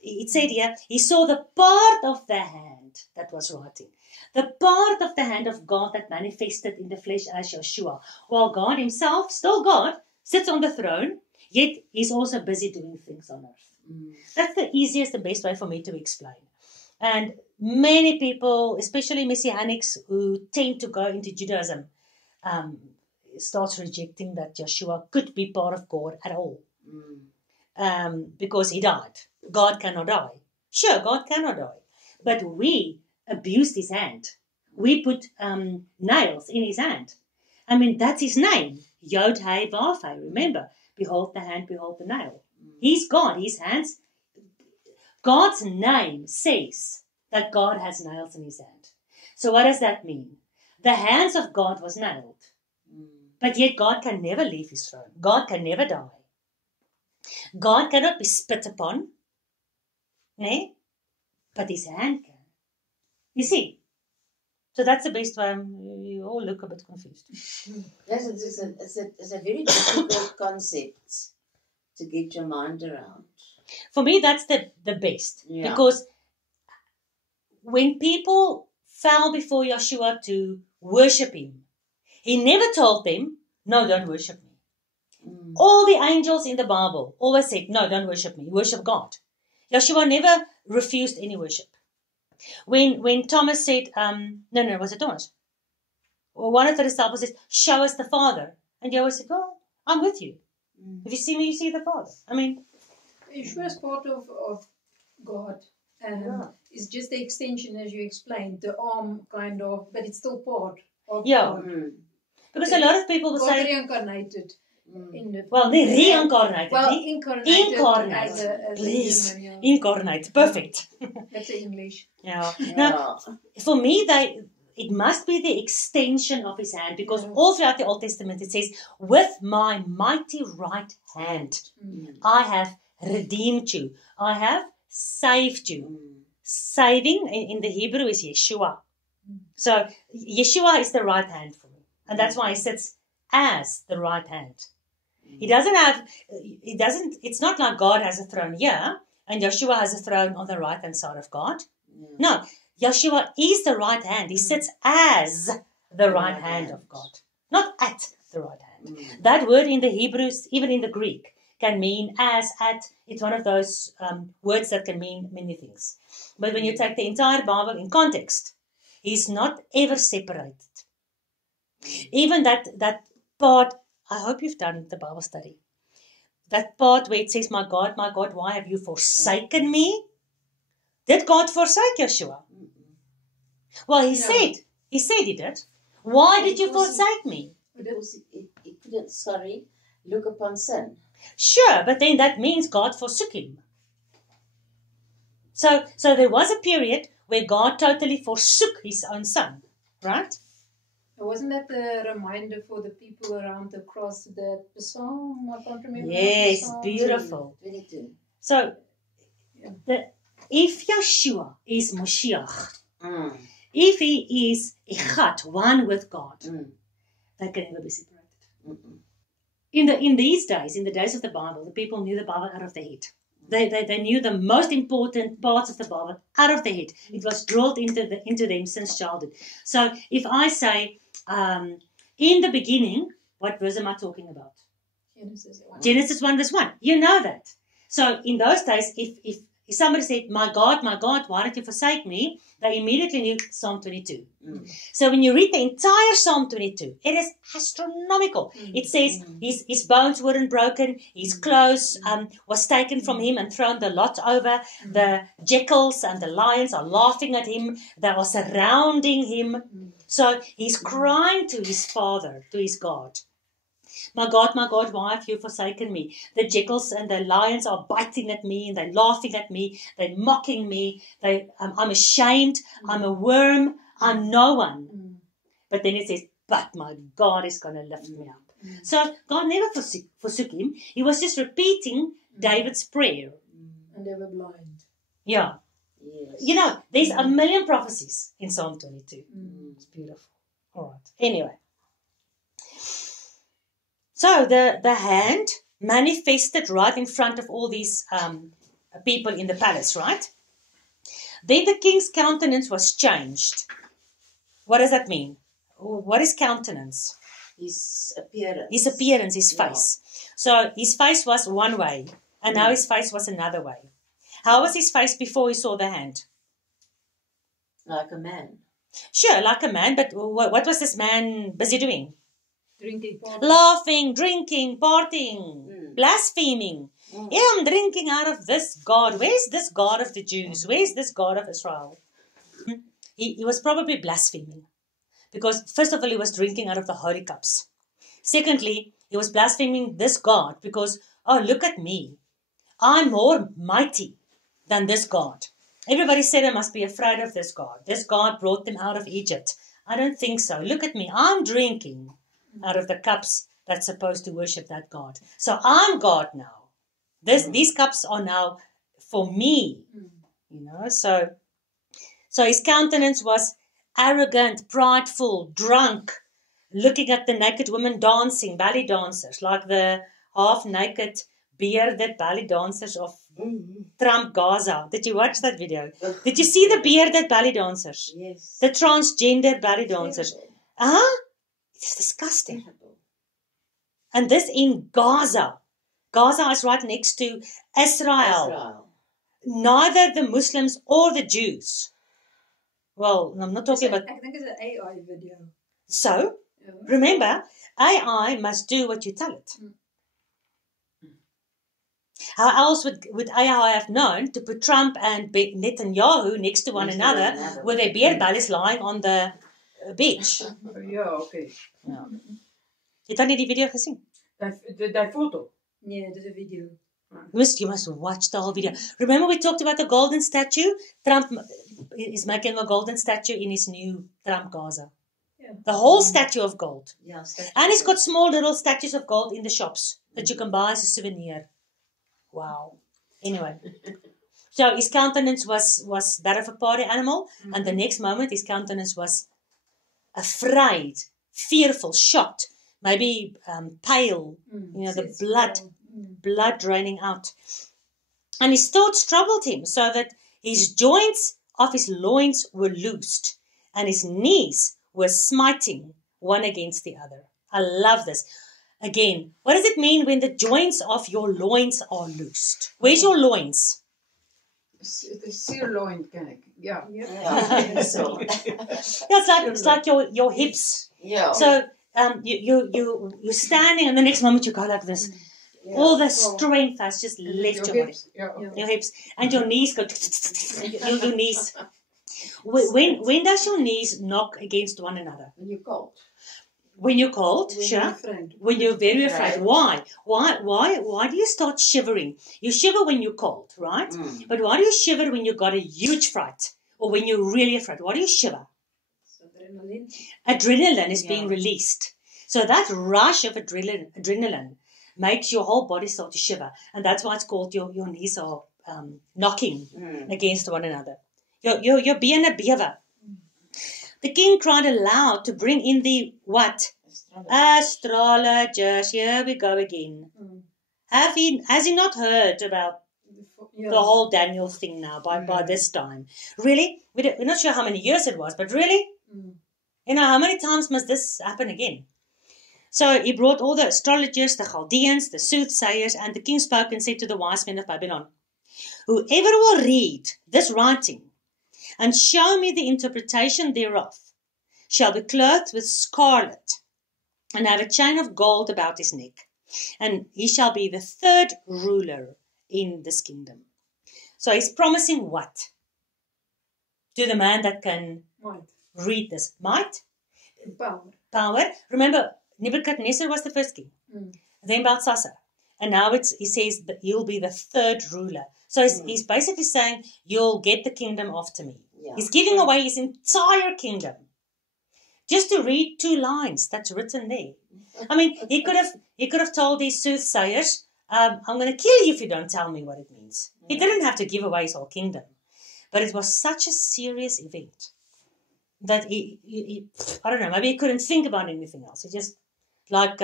it said here, he saw the part of the hand that was writing. The part of the hand of God that manifested in the flesh as Yeshua. While God himself, still God, sits on the throne, yet he's also busy doing things on earth. That's the easiest and best way for me to explain. And many people, especially Messianics who tend to go into Judaism, starts rejecting that Yeshua could be part of God at all. Because he died. God cannot die. Sure, God cannot die. But we abused his hand. We put nails in his hand. That's his name. Yod Hei Vav Hei. Remember, behold the hand, behold the nail. He's God. His hands. God's name says that God has nails in his hand. So what does that mean? The hands of God was nailed. But yet God can never leave his throne. God can never die. God cannot be spit upon, but his hand can. You see? So that's the best way. You all look a bit confused. Yes, it's a very difficult concept to get your mind around. For me, that's the best. Yeah. Because when people fell before Yeshua to worship him, he never told them, no, don't worship me. All the angels in the Bible always said, no, don't worship me, worship God. Yeshua never refused any worship. When Thomas said, no, was it Thomas? one of the disciples says, show us the Father. And Yahweh said, well, I'm with you. If you see me, you see the Father. I mean, Yeshua is part of God. It's just the extension, as you explained, the arm kind of, but it's still part of God. Because a lot of people will God say, reincarnated. In the, well, they reincarnated. Well, incarnated. Incarnate. As Please. a human, Incarnate. Perfect. That's the English. Yeah. Now, for me, it must be the extension of his hand, because all throughout the Old Testament it says, with my mighty right hand, I have redeemed you. I have saved you. Saving in the Hebrew is Yeshua. So Yeshua is the right hand for me. And that's why he sits as the right hand. It's not like God has a throne here and Yeshua has a throne on the right hand side of God. No, Yeshua is the right hand. He sits as the right hand of God, not at the right hand. That word in the Hebrews, even in the Greek, can mean as, at. It's one of those words that can mean many things. But when you take the entire Bible in context, he's not ever separated. Even that part, I hope you've done the Bible study. That part where it says, my God, why have you forsaken me? Did God forsake Yeshua? Well, he said he did. Why did you forsake me? Because he couldn't, look upon sin. Sure, but then that means God forsook him. So there was a period where God totally forsook his own son, right? Wasn't that the reminder for the people around the cross, the psalm? I can't remember. Yes, beautiful. 22. So, if Yeshua is Moshiach, if he is Echad, one with God, they can never be separated. In these days, in the days of the Bible, the people knew the Bible out of their head. They knew the most important parts of the Bible out of their head. It was drilled into them since childhood. So if I say, in the beginning, what verse am I talking about? Genesis 1 verse 1. You know that. So in those days, if somebody said, my God, why did you forsake me? They immediately knew Psalm 22. So when you read the entire Psalm 22, it is astronomical. It says his bones weren't broken, his clothes was taken from him and thrown the lot over. The jackals and the lions are laughing at him. They are surrounding him. So he's crying to his Father, to his God. My God, why have you forsaken me? The jackals and the lions are biting at me and they're laughing at me. They're mocking me. I'm ashamed. I'm a worm. I'm no one. But then it says, but my God is going to lift me up. So God never forsook him. He was just repeating David's prayer. And they were blind. Yeah. Yes. You know, there's a million prophecies in Psalm 22. It's beautiful. All right. Anyway. So the hand manifested right in front of all these people in the palace, right? Then the king's countenance was changed. What does that mean? What is countenance? His appearance. His appearance, his face. So his face was one way, and now his face was another way. How was his face before he saw the hand? Like a man. Sure, like a man, but what was this man busy doing? Drinking, partying. Laughing, drinking, partying, blaspheming. Yeah, I'm drinking out of this God. Where's this God of the Jews? Where's this God of Israel? He was probably blaspheming. Because first of all, he was drinking out of the holy cups. Secondly, he was blaspheming this God because, oh, look at me. I'm more mighty than this God. Everybody said I must be afraid of this God. This God brought them out of Egypt. I don't think so. Look at me. I'm drinking out of the cups that's supposed to worship that God. So I'm God now. These cups are now for me. You know, so his countenance was arrogant, prideful, drunk, looking at the naked women dancing, ballet dancers, like the half-naked, bearded ballet dancers of Trump Gaza. Did you watch that video? Did you see the bearded ballet dancers? Yes. The transgender ballet dancers. It's disgusting. And this in Gaza. Gaza is right next to Israel. Neither the Muslims or the Jews. Well, I'm not talking about... I think it's an AI video. So, remember, AI must do what you tell it. How else would AI have known to put Trump and Netanyahu next to one another with their beer bellies lying on the beach? Ja, oké. Ja. Het jy die video gesien? Die foto. Yeah, there's a video. You must watch the whole video. Remember we talked about the golden statue? Trump is making a golden statue in his new Trump Gaza. Yeah. The whole statue of gold. Yeah, And he's got small little statues of gold in the shops that you can buy as a souvenir. Wow. Anyway. So his countenance was that of a party animal, and the next moment his countenance was afraid, fearful, shocked, maybe pale, the blood draining out. And his thoughts troubled him, so that his joints of his loins were loosed, and his knees were smiting one against the other. I love this. Again, what does it mean when the joints of your loins are loosed? Where's your loins? The sirloin ken ek. Ja. Yeah. So, It's like your hips. yeah. So you're standing, and the next moment you go like this. Yeah. All the strength has just left your body. Ja. Your hips, and your knees go. Your knees. When does your knees knock against one another? When you're cold. When you're cold, When sure. you're afraid. When you're very afraid. Right. Why do you start shivering? You shiver when you're cold, right? But why do you shiver when you've got a huge fright? Or when you're really afraid? Why do you shiver? So adrenaline. Adrenaline is being released. So that rush of adrenaline makes your whole body start to shiver. And that's why it's called your knees are knocking against one another. You're being a beaver. The king cried aloud to bring in the what? Astrologers. Here we go again. Has he not heard about the whole Daniel thing now by this time? Really? We're not sure how many years it was, but really? How many times must this happen again? So he brought all the astrologers, the Chaldeans, the soothsayers, and the king spoke and said to the wise men of Babylon, whoever will read this writing and show me the interpretation thereof shall be clothed with scarlet and have a chain of gold about his neck, and he shall be the third ruler in this kingdom. So he's promising what? To the man that can Might. read this. Might? Power. Power. Remember, Nebuchadnezzar was the first king. Then Belshazzar. And now he says that he'll be the third ruler. So he's basically saying, you'll get the kingdom after me. Yeah. He's giving away his entire kingdom. Just to read 2 lines that's written there. I mean, he could have told these soothsayers, I'm going to kill you if you don't tell me what it means. He didn't have to give away his whole kingdom. But it was such a serious event that he I don't know, maybe he couldn't think about anything else. He just, like,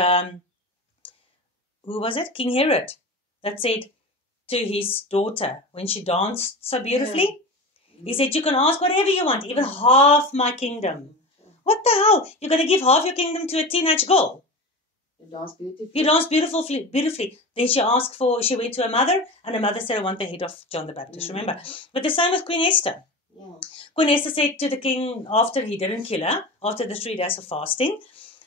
who was it? King Herod, that said to his daughter when she danced so beautifully, he said, you can ask whatever you want, even half my kingdom. What the hell? You're going to give half your kingdom to a teenage girl? You dance beautifully. You dance beautifully. Then she went to her mother, and her mother said, I want the head of John the Baptist, remember? But the same with Queen Esther. Yeah. Queen Esther said to the king, after he didn't kill her, after the 3 days of fasting,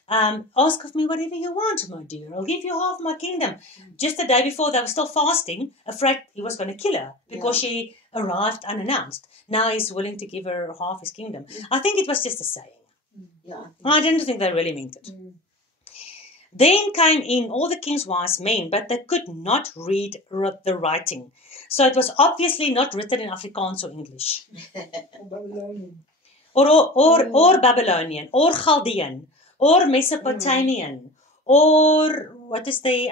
ask of me whatever you want, my dear. I'll give you half my kingdom. Just the day before, they were still fasting, afraid he was going to kill her because she arrived unannounced. Now he's willing to give her half his kingdom. I think it was just a saying. Yeah. I didn't think they really meant it. Then came in all the king's wise men, but they could not read the writing. So it was obviously not written in Afrikaans or English. Babylonian. Or Babylonian, or Chaldean, or Mesopotamian, or what is they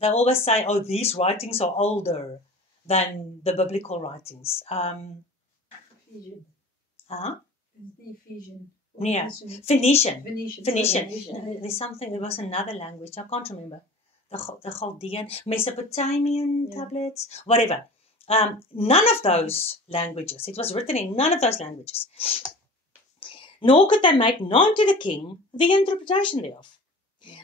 always say, oh, these writings are older than the biblical writings. Ephesian. Huh? The Ephesian. Yeah. Phoenician. Venetian. Phoenician. Phoenician. There's something, there was another language, I can't remember. The Chaldean, Mesopotamian tablets, whatever. None of those languages, it was written in none of those languages. Nor could they make known to the king the interpretation thereof.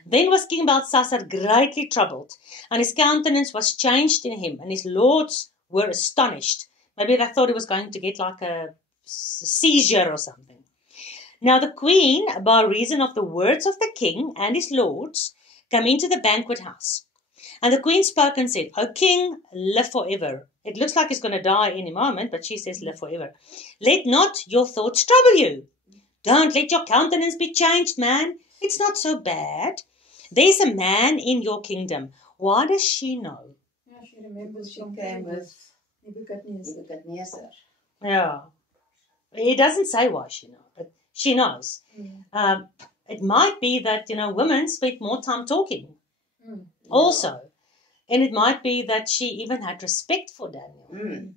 Then was King Belshazzar greatly troubled, and his countenance was changed in him, and his lords were astonished. Maybe they thought he was going to get like a seizure or something. Now the queen, by reason of the words of the king and his lords, came into the banquet house. And the queen spoke and said, O king, live forever. It looks like he's going to die any moment, but she says, live forever. Let not your thoughts trouble you. Don't let your countenance be changed, man. It's not so bad. There's a man in your kingdom. Why does she know? Yeah, she remembers She from came with Nebuchadnezzar. Nebuchadnezzar. Yeah. It doesn't say why she knows, but she knows. It might be that, women spend more time talking also. And it might be that she even had respect for Daniel.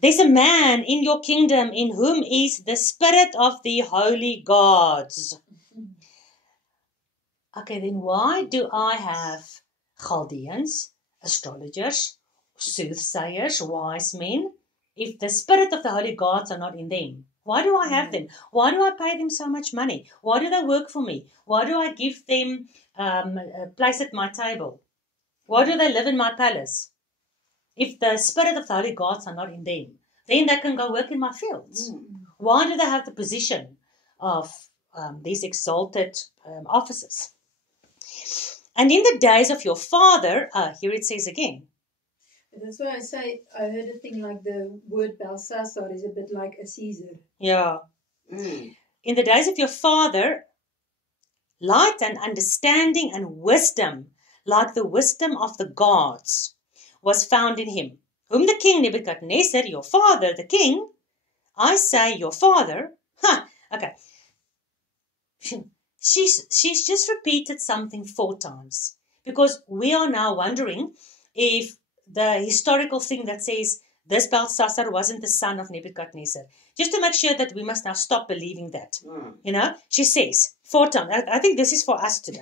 There's a man in your kingdom in whom is the spirit of the holy gods. Okay, then why do I have Chaldeans, astrologers, soothsayers, wise men, if the spirit of the holy gods are not in them? Why do I have them? Why do I pay them so much money? Why do they work for me? Why do I give them a place at my table? Why do they live in my palace? If the spirit of the holy gods are not in them, then they can go work in my fields. Why do they have the position of these exalted officers? And in the days of your father, here it says again. That's why I say, I heard a thing like the word Belshazzar is a bit like a Caesar. Yeah. In the days of your father, light and understanding and wisdom, like the wisdom of the gods, was found in him, whom the king Nebuchadnezzar, your father, the king, I say your father, okay. She's just repeated something 4 times, because we are now wondering if the historical thing that says this Belshazzar wasn't the son of Nebuchadnezzar, just to make sure that we must now stop believing that. She says 4 times. I think this is for us today.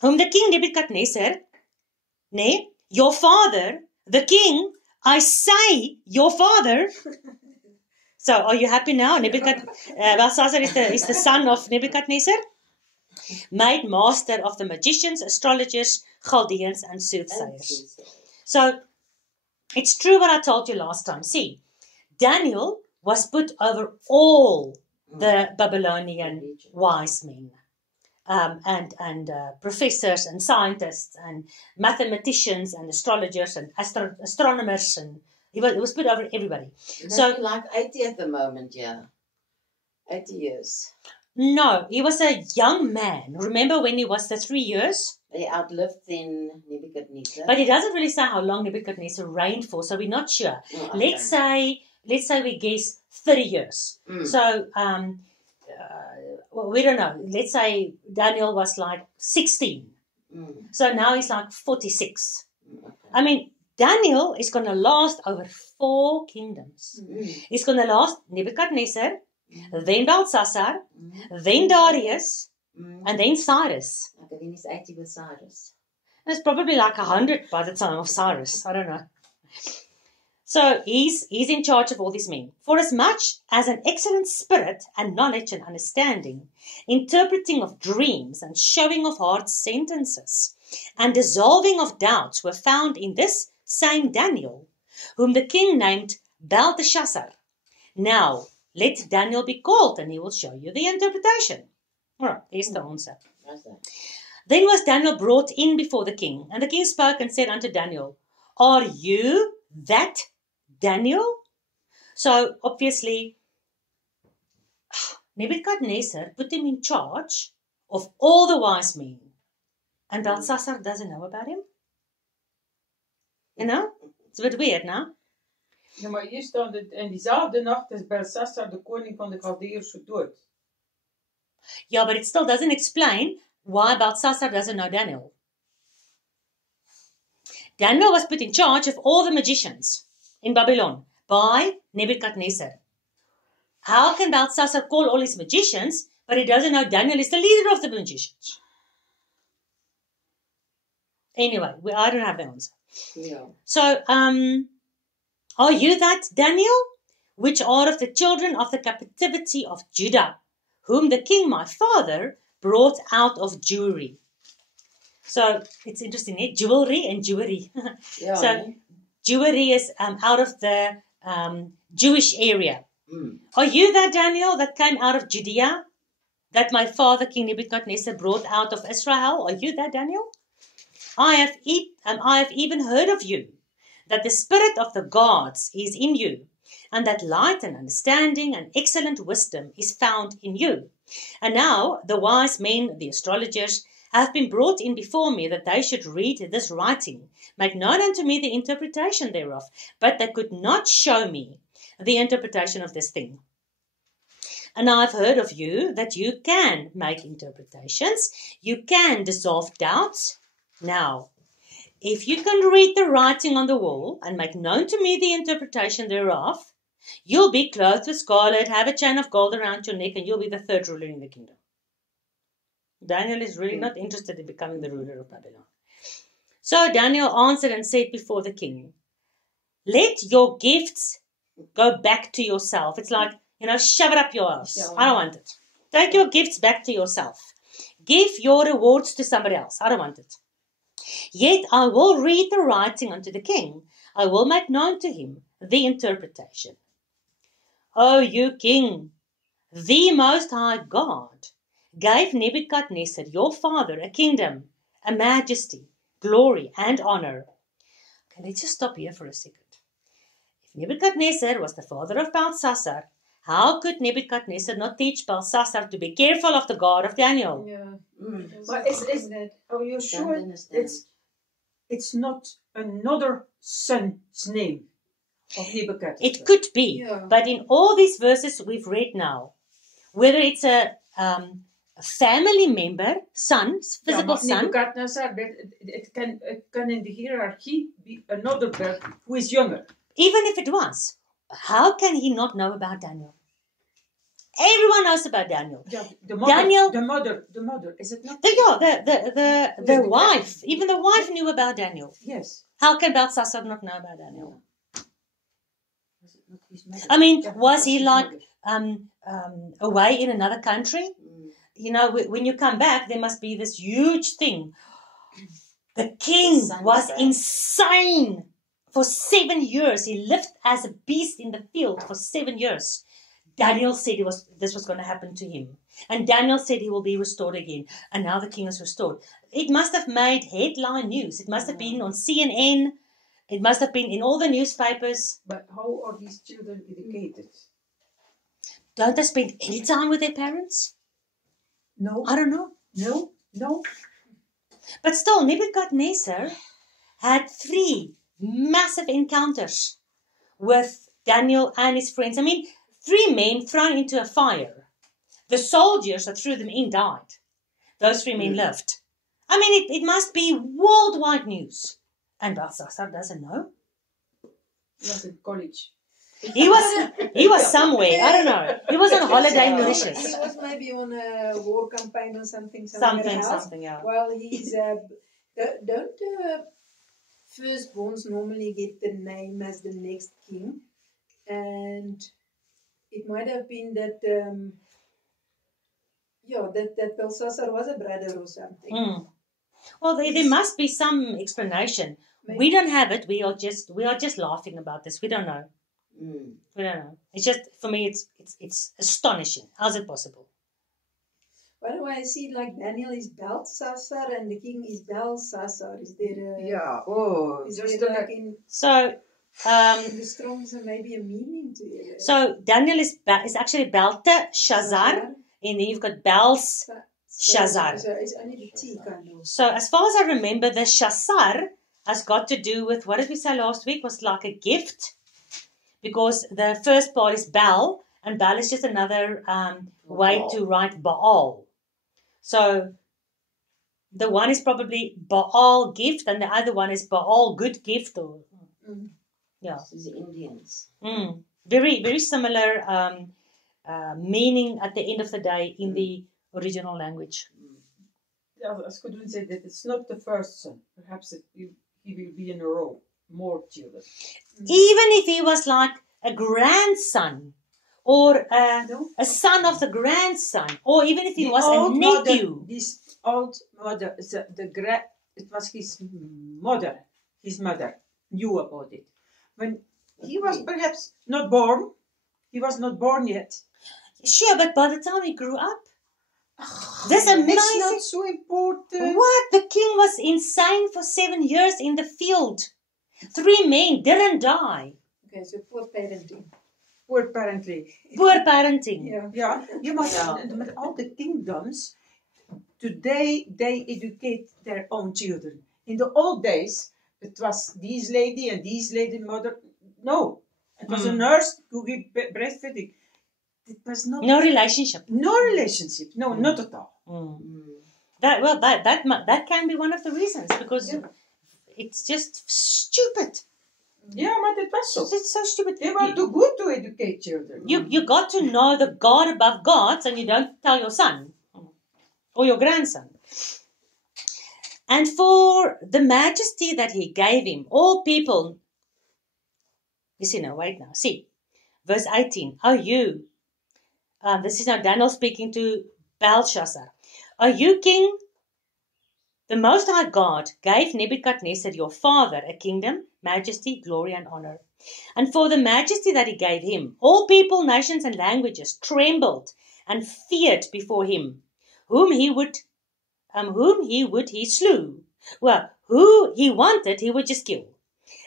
Whom the king Nebuchadnezzar, your father, the king, I say your father. So, are you happy now? Belshazzar is the son of Nebuchadnezzar, made master of the magicians, astrologers, Chaldeans, and soothsayers. So, it's true what I told you last time. See, Daniel was put over all the Babylonian wise men and professors and scientists and mathematicians and astrologers and astronomers, and he was put over everybody. So like 80 at the moment, 80 years. No, he was a young man. Remember when he was the 3 years? They outlived then Nebuchadnezzar. But it doesn't really say how long Nebuchadnezzar reigned for, so we're not sure. Let's say we guess 30 years. So we don't know. Let's say Daniel was like 16. So now he's like 46. I mean, Daniel is going to last over 4 kingdoms. He's going to last Nebuchadnezzar, then Belshazzar, then Darius, and then Cyrus. Okay, then he's 80 with Cyrus. It's probably like 100 by the time of Cyrus. I don't know. So he's in charge of all these men. For as much as an excellent spirit and knowledge and understanding, interpreting of dreams and showing of hard sentences, and dissolving of doubts were found in this same Daniel, whom the king named Belteshazzar. Now, let Daniel be called, and he will show you the interpretation. All right, here's the answer. Then was Daniel brought in before the king, and the king spoke and said unto Daniel, Are you that Daniel? So, obviously, Nebuchadnezzar put him in charge of all the wise men, and Belshazzar doesn't know about him. It's a bit weird, no? Ja, maar hier staat het, en diezelfde nacht is Belshazzar, de koning van de Chaldeërs, gedood. Yeah, but it still doesn't explain why Belshazzar doesn't know Daniel. Daniel was put in charge of all the magicians in Babylon by Nebuchadnezzar. How can Belshazzar call all his magicians, but he doesn't know Daniel is the leader of the magicians? Anyway, I don't have the answer. Yeah. So, are you that Daniel, which are of the children of the captivity of Judah, whom the king my father brought out of Jewry? So, it's interesting, eh? Jewelry and Jewry. Yeah, so, Jewry is out of the Jewish area. Are you that Daniel that came out of Judea, that my father King Nebuchadnezzar brought out of Israel? Are you that Daniel? I have even heard of you, that the spirit of the gods is in you, and that light and understanding and excellent wisdom is found in you. And now the wise men, the astrologers, have been brought in before me, that they should read this writing, make known unto me the interpretation thereof, but they could not show me the interpretation of this thing. And I've heard of you that you can make interpretations, you can dissolve doubts. Now, if you can read the writing on the wall and make known to me the interpretation thereof, you'll be clothed with scarlet, have a chain of gold around your neck, and you'll be the third ruler in the kingdom. Daniel is really not interested in becoming the ruler of Babylon. So Daniel answered and said before the king, let your gifts go back to yourself. It's like, shove it up your ass. I don't want it. Take your gifts back to yourself. Give your rewards to somebody else. I don't want it. Yet I will read the writing unto the king. I will make known to him the interpretation. O you king, the Most High God gave Nebuchadnezzar, your father, a kingdom, a majesty, glory, and honor. Okay, let's just stop here for a second. If Nebuchadnezzar was the father of Belshazzar, how could Nebuchadnezzar not teach Belshazzar to be careful of the God of Daniel? Yeah. But are you sure it's not another son's name of Nebuchadnezzar? It could be, but in all these verses we've read now, whether it's a family member, son, physical son. Nebuchadnezzar, it can in the hierarchy be another bird who is younger. Even if it was, how can he not know about Daniel? Everyone knows about Daniel. Yeah, the mother, is it not? The wife. Even the wife knew about Daniel. Yes. How can Belshazzar not know about Daniel? I mean, was he like away in another country? When you come back, there must be this huge thing. The king was insane for 7 years. He lived as a beast in the field for 7 years. Daniel said this was going to happen to him. And Daniel said he will be restored again. And now the king is restored. It must have made headline news. It must have been on CNN. It must have been in all the newspapers. But how are these children educated? Don't they spend any time with their parents? No. I don't know. No. But still, Nebuchadnezzar had 3 massive encounters with Daniel and his friends. I mean, 3 men thrown into a fire. The soldiers that threw them in died. Those 3 men lived. I mean, it must be worldwide news. And Belshazzar doesn't know. He was in college. He was somewhere. I don't know. He was on holiday in Mauritius. He was maybe on a war campaign or something. Something, yeah. Well, he's don't firstborns normally get the name as the next king, and it might have been that that Belshazzar was a brother or something. Well, there must be some explanation. Maybe. We don't have it. We are just laughing about this. We don't know. We don't know. It's just, for me, it's astonishing. How's it possible? By the way, I see like Daniel is Belshazzar and the king is Belshazzar. Is there a... Yeah, oh. Is there like in... So... in the Strongs there may be a meaning to it. So Daniel is actually Belteshazzar, and then you've got Belshazzar. So it's only the T kind of. So as far as I remember, the Shazar has got to do with, what did we say last week, was like a gift. Because the first part is Baal, and Baal is just another way to write Baal. So the one is probably Baal gift, and the other one is Baal good gift. Or yeah, this is the Indians. Very, very similar meaning at the end of the day in the original language. Yeah, as Gudrun said, that it's not the first son. Perhaps he will be in a row. More children. Even if he was like a grandson or a son of the grandson, or even if he was a nephew. This old mother, it was his mother, knew about it. When he was perhaps not born, He was not born yet. Sure, but by the time he grew up, this amazing. It's not so important. What? The king was insane for 7 years in the field. 3 men didn't die. Okay, so poor parenting. Poor apparently. Poor parenting. Yeah. Ja, je must, met all the kingdoms, today they educate their own children. In the old days, it was this lady and this lady mother. No, it was a nurse who gave breastfeeding. It was not No relationship. no relationship. No, not at all. That can be one of the reasons, because it's just stupid. Yeah, but it was so. It's so stupid. They were too good to educate children. You got to know the God above gods, and you don't tell your son or your grandson. And for the majesty that he gave him, all people. You see now, wait now. See, verse 18. Oh, you. This is now Daniel speaking to Belshazzar. Are you king? The Most High God gave Nebuchadnezzar your father a kingdom, majesty, glory, and honor. And for the majesty that he gave him, all people, nations, and languages trembled and feared before him, whom he slew. Well, who he wanted, he would just kill.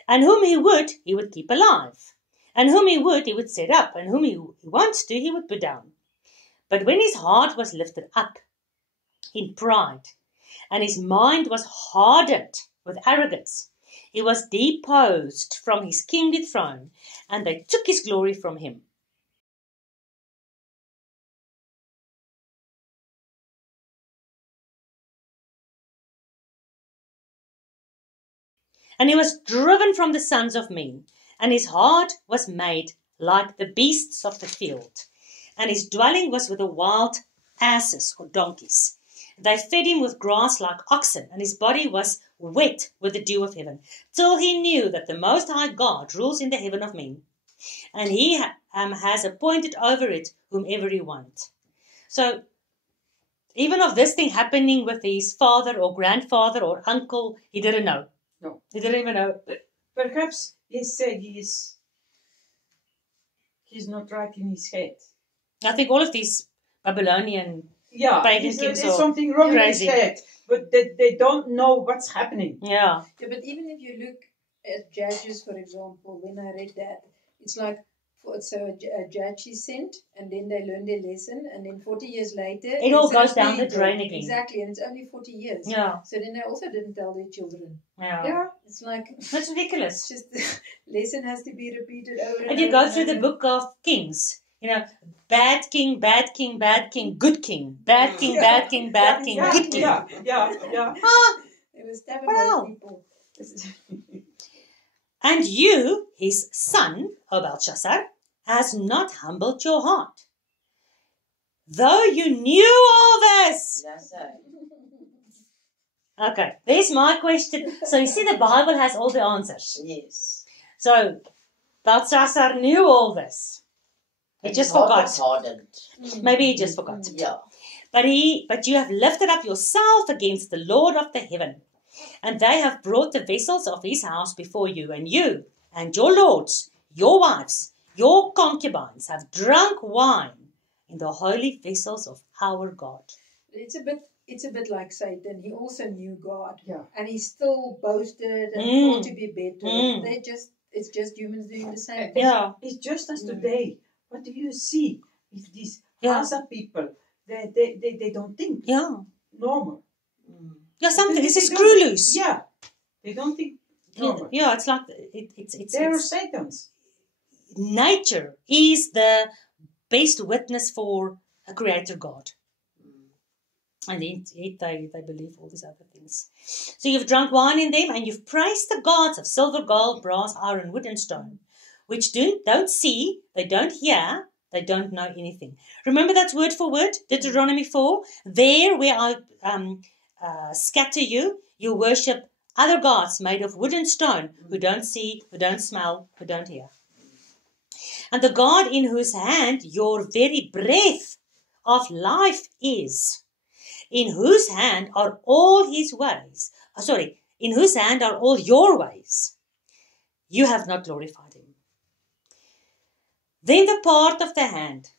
And whom he would keep alive. And whom he would set up. And whom he wants to, he would put down. But when his heart was lifted up in pride, and his mind was hardened with arrogance, he was deposed from his kingly throne, and they took his glory from him. And he was driven from the sons of men, and his heart was made like the beasts of the field, and his dwelling was with the wild asses or donkeys. They fed him with grass like oxen, and his body was wet with the dew of heaven, till he knew that the Most High God rules in the heaven of men, and he has appointed over it whomever he wants. So, even of this thing happening with his father or grandfather or uncle, he didn't know. No. He didn't even know. Perhaps he said he's not right in his head. I think all of these Babylonian pagan kings there's are something wrong crazy. in his head, but they don't know what's happening. Yeah. Yeah, but even if you look at Judges, for example, when I read that, it's like, a judge is sent, and then they learn their lesson, and then 40 years later, It all it's goes only- down the drain again. Exactly, and it's only 40 years. Yeah. So then they also didn't tell their children. Yeah. It's like, That's ridiculous. it's just, lesson has to be repeated over and If you over go and through the over. book of Kings, bad king, bad king, bad king, good king, bad king, bad king, bad king, good king. Yeah. It was stabbing Wow. those people. And you, his son, O Belshazzar, has not humbled your heart. Though you knew all this. That's it. Okay, there's my question. So you see, the Bible has all the answers. Yes. So Belshazzar knew all this. He And just his heart forgot. was hardened. Maybe he just forgot. Yeah. But you have lifted up yourself against the Lord of the heaven, and they have brought the vessels of his house before you and your lords, your wives, your concubines have drunk wine in the holy vessels of our God. It's a bit like Satan. He also knew God. Yeah. And he still boasted and thought to be better. It's just humans doing the same thing. Yeah. It's just as today. What do you see? If these Yeah. Gaza people, they don't think Yeah. normal. Yeah, something. It's a They screw don't- loose. Yeah. They don't think normal. Yeah, it's like They're it's Satans. nature is the best witness for a creator God. And yet they believe all these other things. So you've drunk wine in them, and you've praised the gods of silver, gold, brass, iron, wood, and stone, which don't see, they don't hear, they don't know anything. Remember that's word for word, Deuteronomy 4. There where I scatter you, you worship other gods made of wood and stone, who don't see, who don't smell, who don't hear. And the God in whose hand your very breath of life is, in whose hand are all his ways, in whose hand are all your ways, you have not glorified him. Then the part of the hand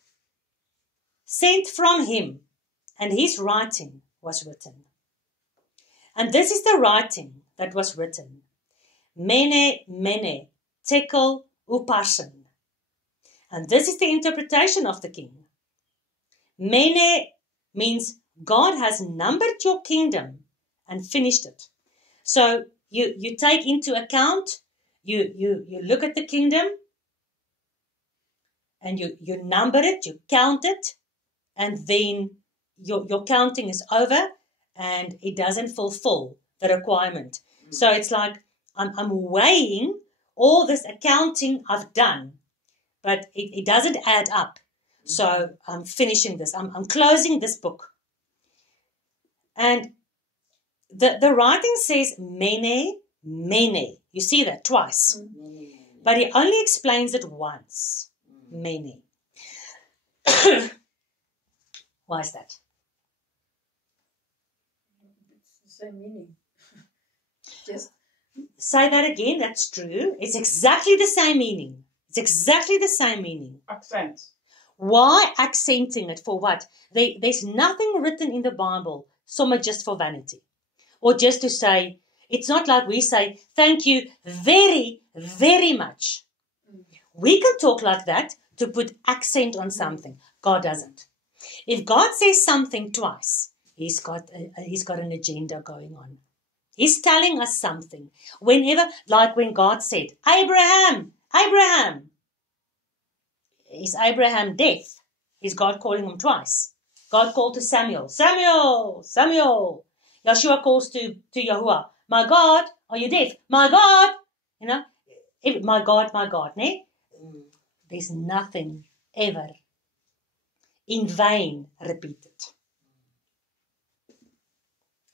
sent from him, and his writing was written. And this is the writing that was written. Mene, mene, tekel uparsin. And this is the interpretation of the king. Mene means God has numbered your kingdom and finished it. So you take into account, you look at the kingdom, and you number it, you count it, and then your counting is over, and it doesn't fulfill the requirement. So it's like I'm weighing all this accounting I've done, but it doesn't add up. So I'm finishing this. I'm closing this book. And the writing says mene, mene. You see that twice. But he only explains it once. Mene. Why is that? It's the same meaning. Just say that again. That's true. It's exactly the same meaning. It's exactly the same meaning. Accent. Why accenting it? For what? There's nothing written in the Bible, some are just for vanity. Or just to say, it's not like we say, thank you very, very much. We can talk like that to put accent on something. God doesn't. If God says something twice, he's got an agenda going on. He's telling us something. Whenever, like when God said, Abraham, Abraham. Is Abraham deaf? Is God calling him twice? God called to Samuel, Samuel, Samuel. Yeshua calls to Yahuwah, my God, are you deaf? My God, my God, ne? There's nothing ever in vain repeated.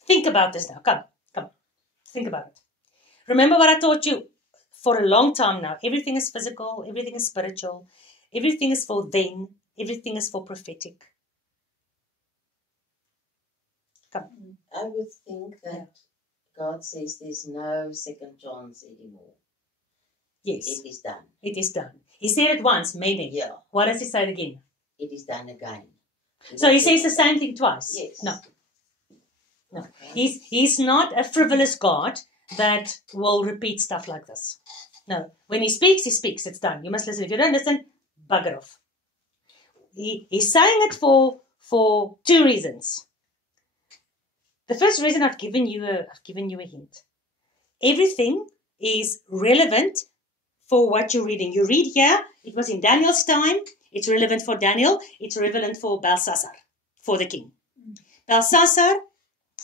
Think about this now. Come. Think about it. Remember what I taught you for a long time now. Everything is physical. Everything is spiritual. Everything is for then. Everything is for prophetic. Come. I would think that God says there's no second chance anymore. Yes. It is done. It is done. He said it once, meaning. Yeah. What does he say again? It is done again. So he says the same thing twice? Yes. No. He's not a frivolous God that will repeat stuff like this. No. When he speaks, it's done. You must listen. If you don't listen, bugger off. He's saying it for two reasons. The first reason I've given you a hint. Everything is relevant for what you're reading. You read here, it was in Daniel's time. It's relevant for Daniel. It's relevant for Belshazzar, for the king. Belshazzar,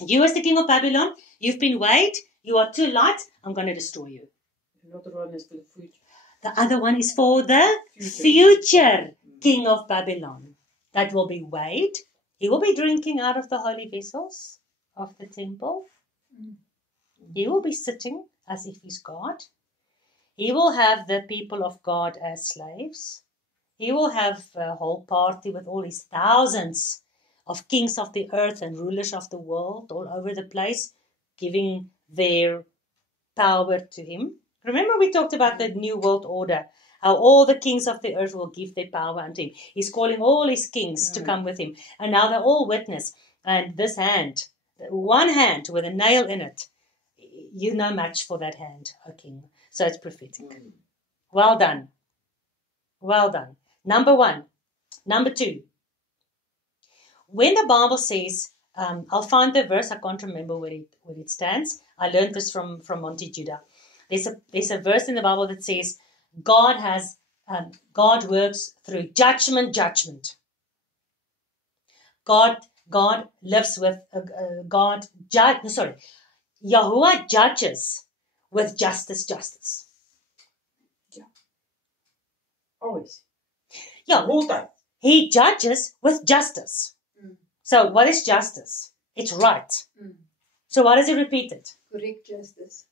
you as the king of Babylon, you've been weighed. You are too light. I'm going to destroy you. Another one is for the future. The other one is for the future king of Babylon. That will be weighed. He will be drinking out of the holy vessels of the temple. He will be sitting as if he's God. He will have the people of God as slaves. He will have a whole party with all his thousands of kings of the earth and rulers of the world all over the place, giving their power to him. Remember we talked about the New World Order, how all the kings of the earth will give their power unto him. He's calling all his kings to come with him. And now they're all witness. And this hand, one hand with a nail in it, you're no match for that hand, O king. So it's prophetic. Well done. Well done. Number one. Number two. When the Bible says, I'll find the verse, I can't remember where it stands. I learned this from Monty Judah. There's a verse in the Bible that says, God works through judgment. God lives with Yahuwah judges with justice. Yeah. Always. Yeah. The whole time. He judges with justice. So what is justice? It's right. So why does he repeat it? correct justice.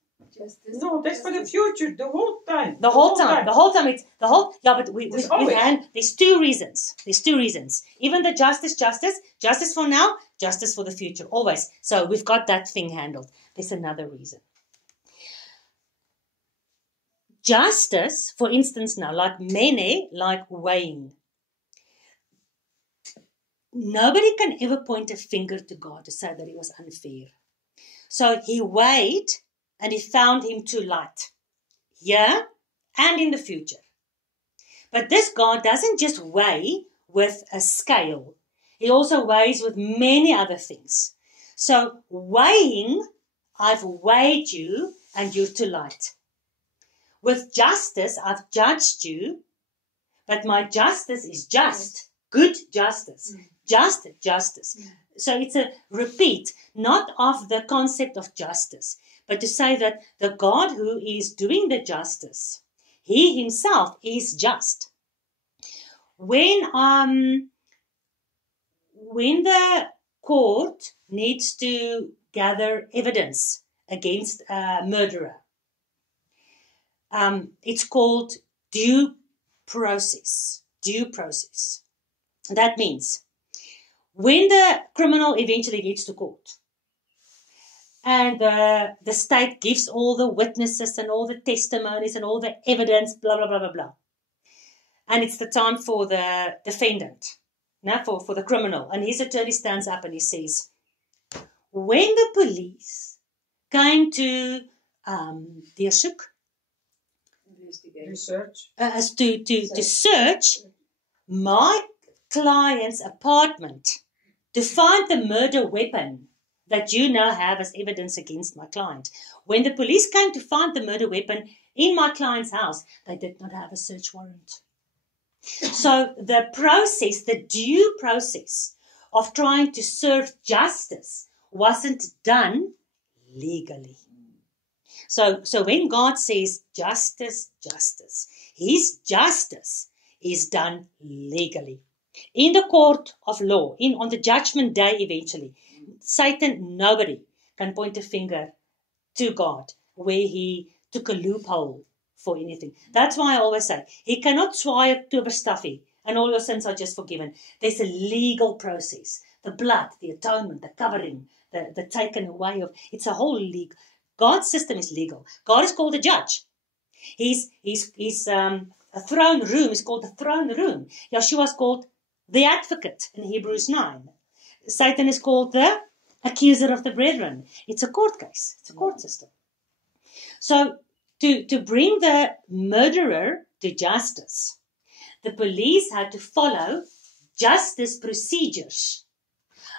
No, that's for the future, the whole time. The whole time. Yeah, but there's two reasons. Even the justice for now, justice for the future, always. So we've got that thing handled. There's another reason. justice, for instance now, like mene, like weighing. Nobody can ever point a finger to God to say that he was unfair. So he weighed and he found him too light, here and in the future. But this God doesn't just weigh with a scale. He also weighs with many other things. So weighing, I've weighed you and you're too light. With justice, I've judged you, but my justice is just, good justice, just justice. So it's a repeat, not of the concept of justice, but to say that the God who is doing the justice, he himself is just. When the court needs to gather evidence against a murderer, it's called due process. Due process. That means when the criminal eventually gets to court and the state gives all the witnesses and all the testimonies and all the evidence, blah, blah, blah, blah, blah. And it's the time for the defendant, for the criminal. And his attorney stands up and he says, when the police came to deursoek, to search my client's apartment to find the murder weapon that you now have as evidence against my client. When the police came to find the murder weapon in my client's house, they did not have a search warrant. So the process, the due process of trying to serve justice wasn't done legally. So when God says justice, justice, his justice is done legally. In the court of law, on the judgment day eventually, Satan, nobody can point a finger to God where he took a loophole for anything. That's why I always say, he cannot swaai towerstafie and all your sins are just forgiven. There's a legal process. The blood, the atonement, the covering, the taken away of, it's a whole legal. God's system is legal. God is called a judge. His throne room is called the throne room. Yeshua is called the advocate in Hebrews 9. Satan is called the accuser of the brethren. It's a court case. It's a court system. So to bring the murderer to justice, the police had to follow justice procedures.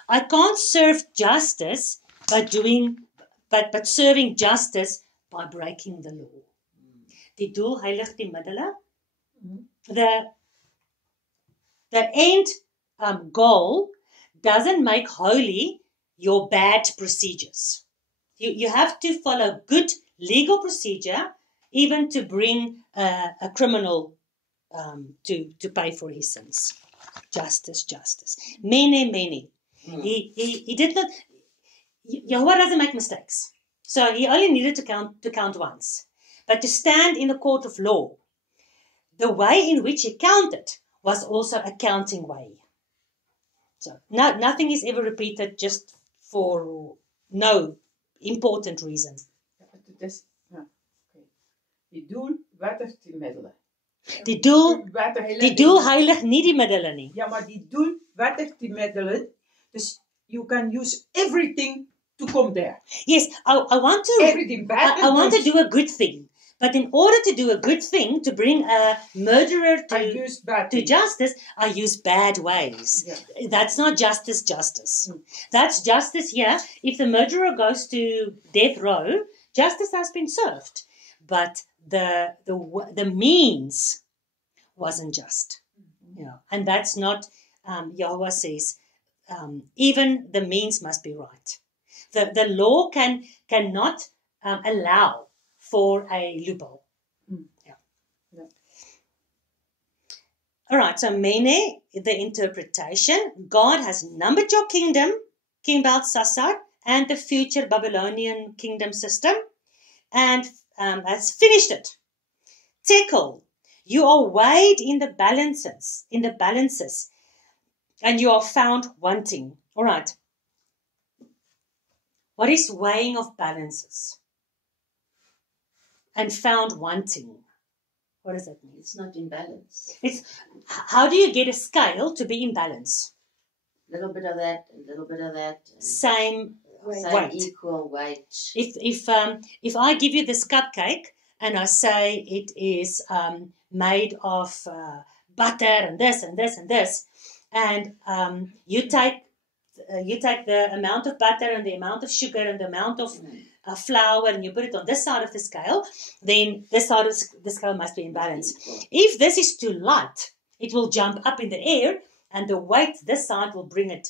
I can't serve justice but serving justice by breaking the law. Die doel heilig die middele. The end goal doesn't make holy your bad procedures. You have to follow good legal procedure even to bring a criminal to pay for his sins. Justice, justice. Many. He did not. Yahweh doesn't make mistakes. So he only needed to count once. But to stand in the court of law, the way in which he counted was also a counting way. So nothing is ever repeated just for no important reason. Die doel wettigt die middelen. Die doel heilig nie die middele nie. Ja, maar die doel wettigt die middelen. Dus you can use everything to come there. Yes, I want to. Everything bad. I want to do a good thing, but in order to do a good thing, to bring a murderer to justice, I use bad ways. Yeah. That's not justice. That's justice here. If the murderer goes to death row, justice has been served, but the means wasn't just. Yeah, and that's not. Yahweh says. Even the means must be right. The law cannot allow for a loophole. Yeah. All right, so Mene, the interpretation. God has numbered your kingdom, King Belshazzar, and the future Babylonian kingdom system, and has finished it. Tekel, you are weighed in the balances, and you are found wanting. All right. What is weighing of balances? And found wanting. What does that mean? It's not in balance. How do you get a scale to be in balance? A little bit of that, a little bit of that. Same Same weight. equal weight. If I give you this cupcake and I say it is made of butter and this and this and this, and you take the amount of butter and the amount of sugar and the amount of flour and you put it on this side of the scale, then this side of the scale must be in balance. If this is too light, it will jump up in the air, and the weight this side will bring it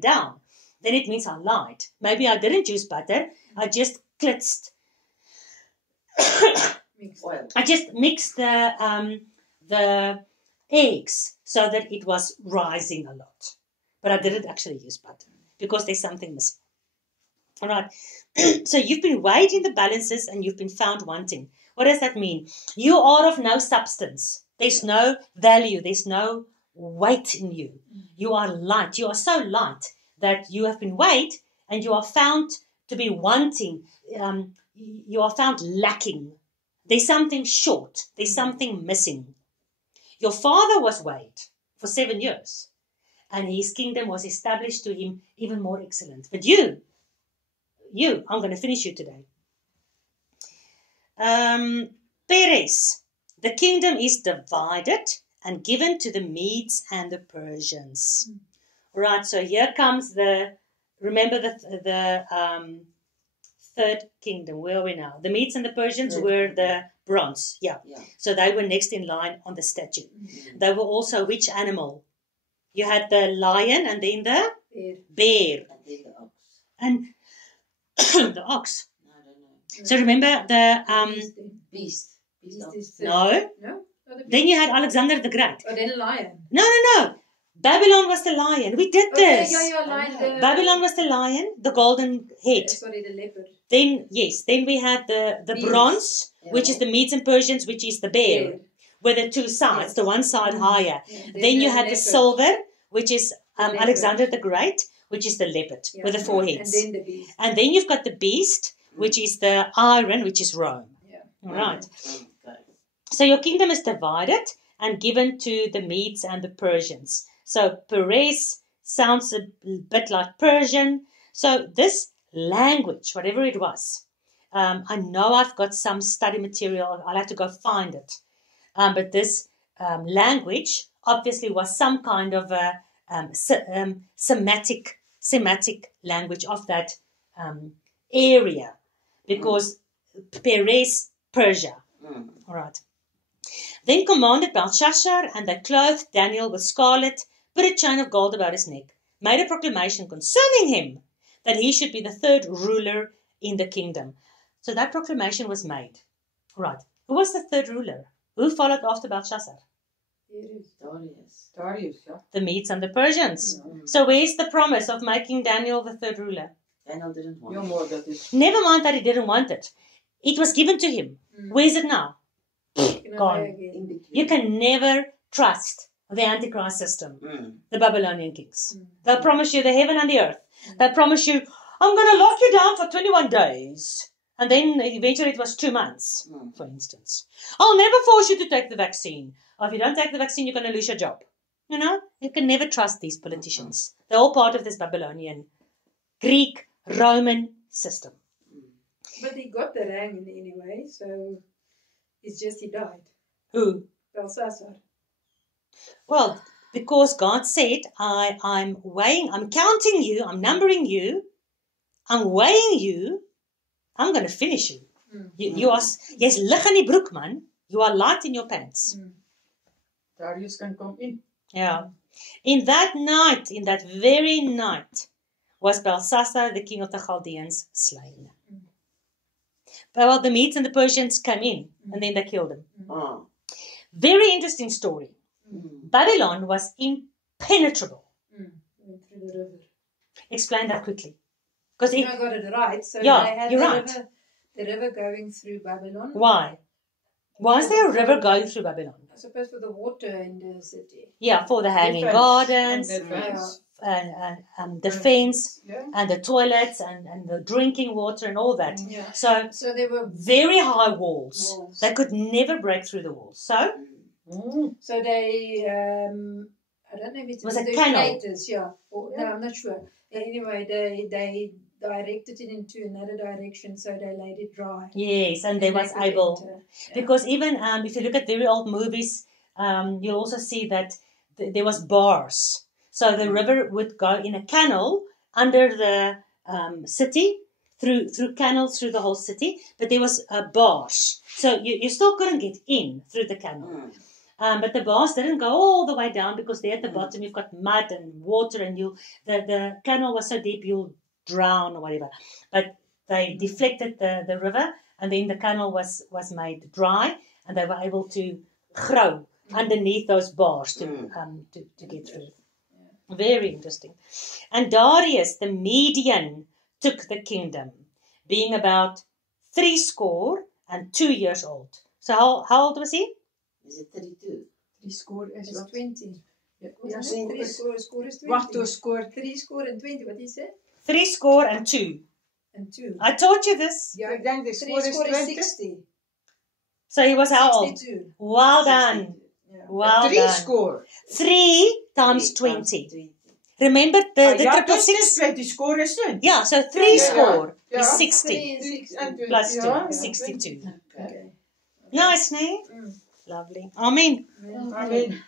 down. Then it means I lied. Maybe I didn't use butter. I just klitzed. Oil. I just mixed the eggs so that it was rising a lot. But I didn't actually use butter because there's something missing. All right. So you've been weighed in the balances and you've been found wanting. What does that mean? You are of no substance. There's no value. There's no weight in you. You are light. You are so light that you have been weighed and you are found to be wanting. You are found lacking. There's something short. There's something missing. Your father was weighed for 7 years, and his kingdom was established to him even more excellent. But you, I'm going to finish you today. Perez, the kingdom is divided and given to the Medes and the Persians. Right, so here comes remember the third kingdom. Where are we now? The Medes and the Persians were the bronze. Yeah. So they were next in line on the statue. They were also which animal? You had the lion and then the bear. And then the ox. And the ox. No, I don't know. So remember the Beast. no. No? Then you had Alexander the Great. Oh, then a lion. No. Babylon was the lion. We did this. Lion. Babylon was the lion, the golden head. Sorry, the leopard. Then we had the bronze, which is the Medes and Persians, which is the bear, with the two sides, the one side higher. Then you had the silver, which is Alexander the Great, which is the leopard, with the four heads. And then the beast. And then you've got the beast, which is the iron, which is Rome. Yeah. All right. Okay. So your kingdom is divided and given to the Medes and the Persians. So Perez sounds a bit like Persian. So this language, whatever it was, I know I've got some study material. I'll have to go find it. But this language obviously was some kind of a Semitic language of that area, because Perez, Persia. All right. Then commanded Belshazzar, and they clothed Daniel with scarlet, put a chain of gold about his neck, made a proclamation concerning him, that he should be the third ruler in the kingdom. So that proclamation was made. Right. Who was the third ruler? Who followed after Belshazzar? Darius, yeah. The Medes and the Persians. So where's the promise of making Daniel the third ruler? Daniel didn't want No it. more that is. Never mind that he didn't want it. It was given to him. Where is it now? Gone. In between. You can never trust the Antichrist system, the Babylonian kings. They'll promise you the heaven and the earth. They'll promise you, I'm going to lock you down for 21 days. And then eventually it was 2 months, for instance. I'll never force you to take the vaccine. Or if you don't take the vaccine, you're going to lose your job. You know, you can never trust these politicians. They're all part of this Babylonian, Greek, Roman system. But he got the rang anyway, so it's just he died. Who? Belshazzar. Well, because God said, I'm counting you, I'm numbering you, I'm weighing you, I'm going to finish you. You are, yes, lig in die broek, man. You are light in your pants. Darius can come in. Yeah. In that night, in that very night, was Belshazzar, the king of the Chaldeans, slain. Well, the Medes and the Persians came in, and then they killed him. Oh. Very interesting story. Babylon was impenetrable. Went through the river. Explain that quickly. Because I got it right. So Yeah, they had you're the right. river going through Babylon. why? Why is there a river going through Babylon? I suppose for the water in the city. Yeah, for the hanging Defense. gardens, And defense. and the fence, Yeah. and the toilets, and the drinking water, and all that. Yeah. So So there were very high walls. walls. They could never break through the walls. So Mm. So they, I don't know if it Was was a the canal. Equators, yeah. Or, no, I'm not sure. Anyway, they directed it into another direction, so they laid it dry. yes, and they was could able. enter. Yeah. Because even if you look at very old movies, you'll also see that there was bars. So the river would go in a canal under the city, through canals through the whole city, but there was bars. So you still couldn't get in through the canal. But the bars didn't go all the way down because there at the bottom you've got mud and water, and the canal was so deep you'll drown or whatever. But they deflected the river, and then the canal was made dry, and they were able to grow underneath those bars to get through. Very interesting. And Darius the Median took the kingdom, being about 62 years old. So how old was he? Is it 32? Die score is It's wat? 20. Ja, Wasn't it? Three score is 20. Wacht, toe score. 3 and 20, what is it? 62. And 2. I taught you this. Yeah, Ik denk de 3 score is score is 20. 60. So he was how old? 62. Well done. Yeah. Well 3 done. score. 3 times 20. Remember the Ja, triple dus is 6? 20 score is 20. Yeah, so 3 Ja, ja. score Ja. is 60 3 and 60. En 20, plus 2, ja, 62. Okay. Nice, nee? Mm. Lovely. Amen. Amen.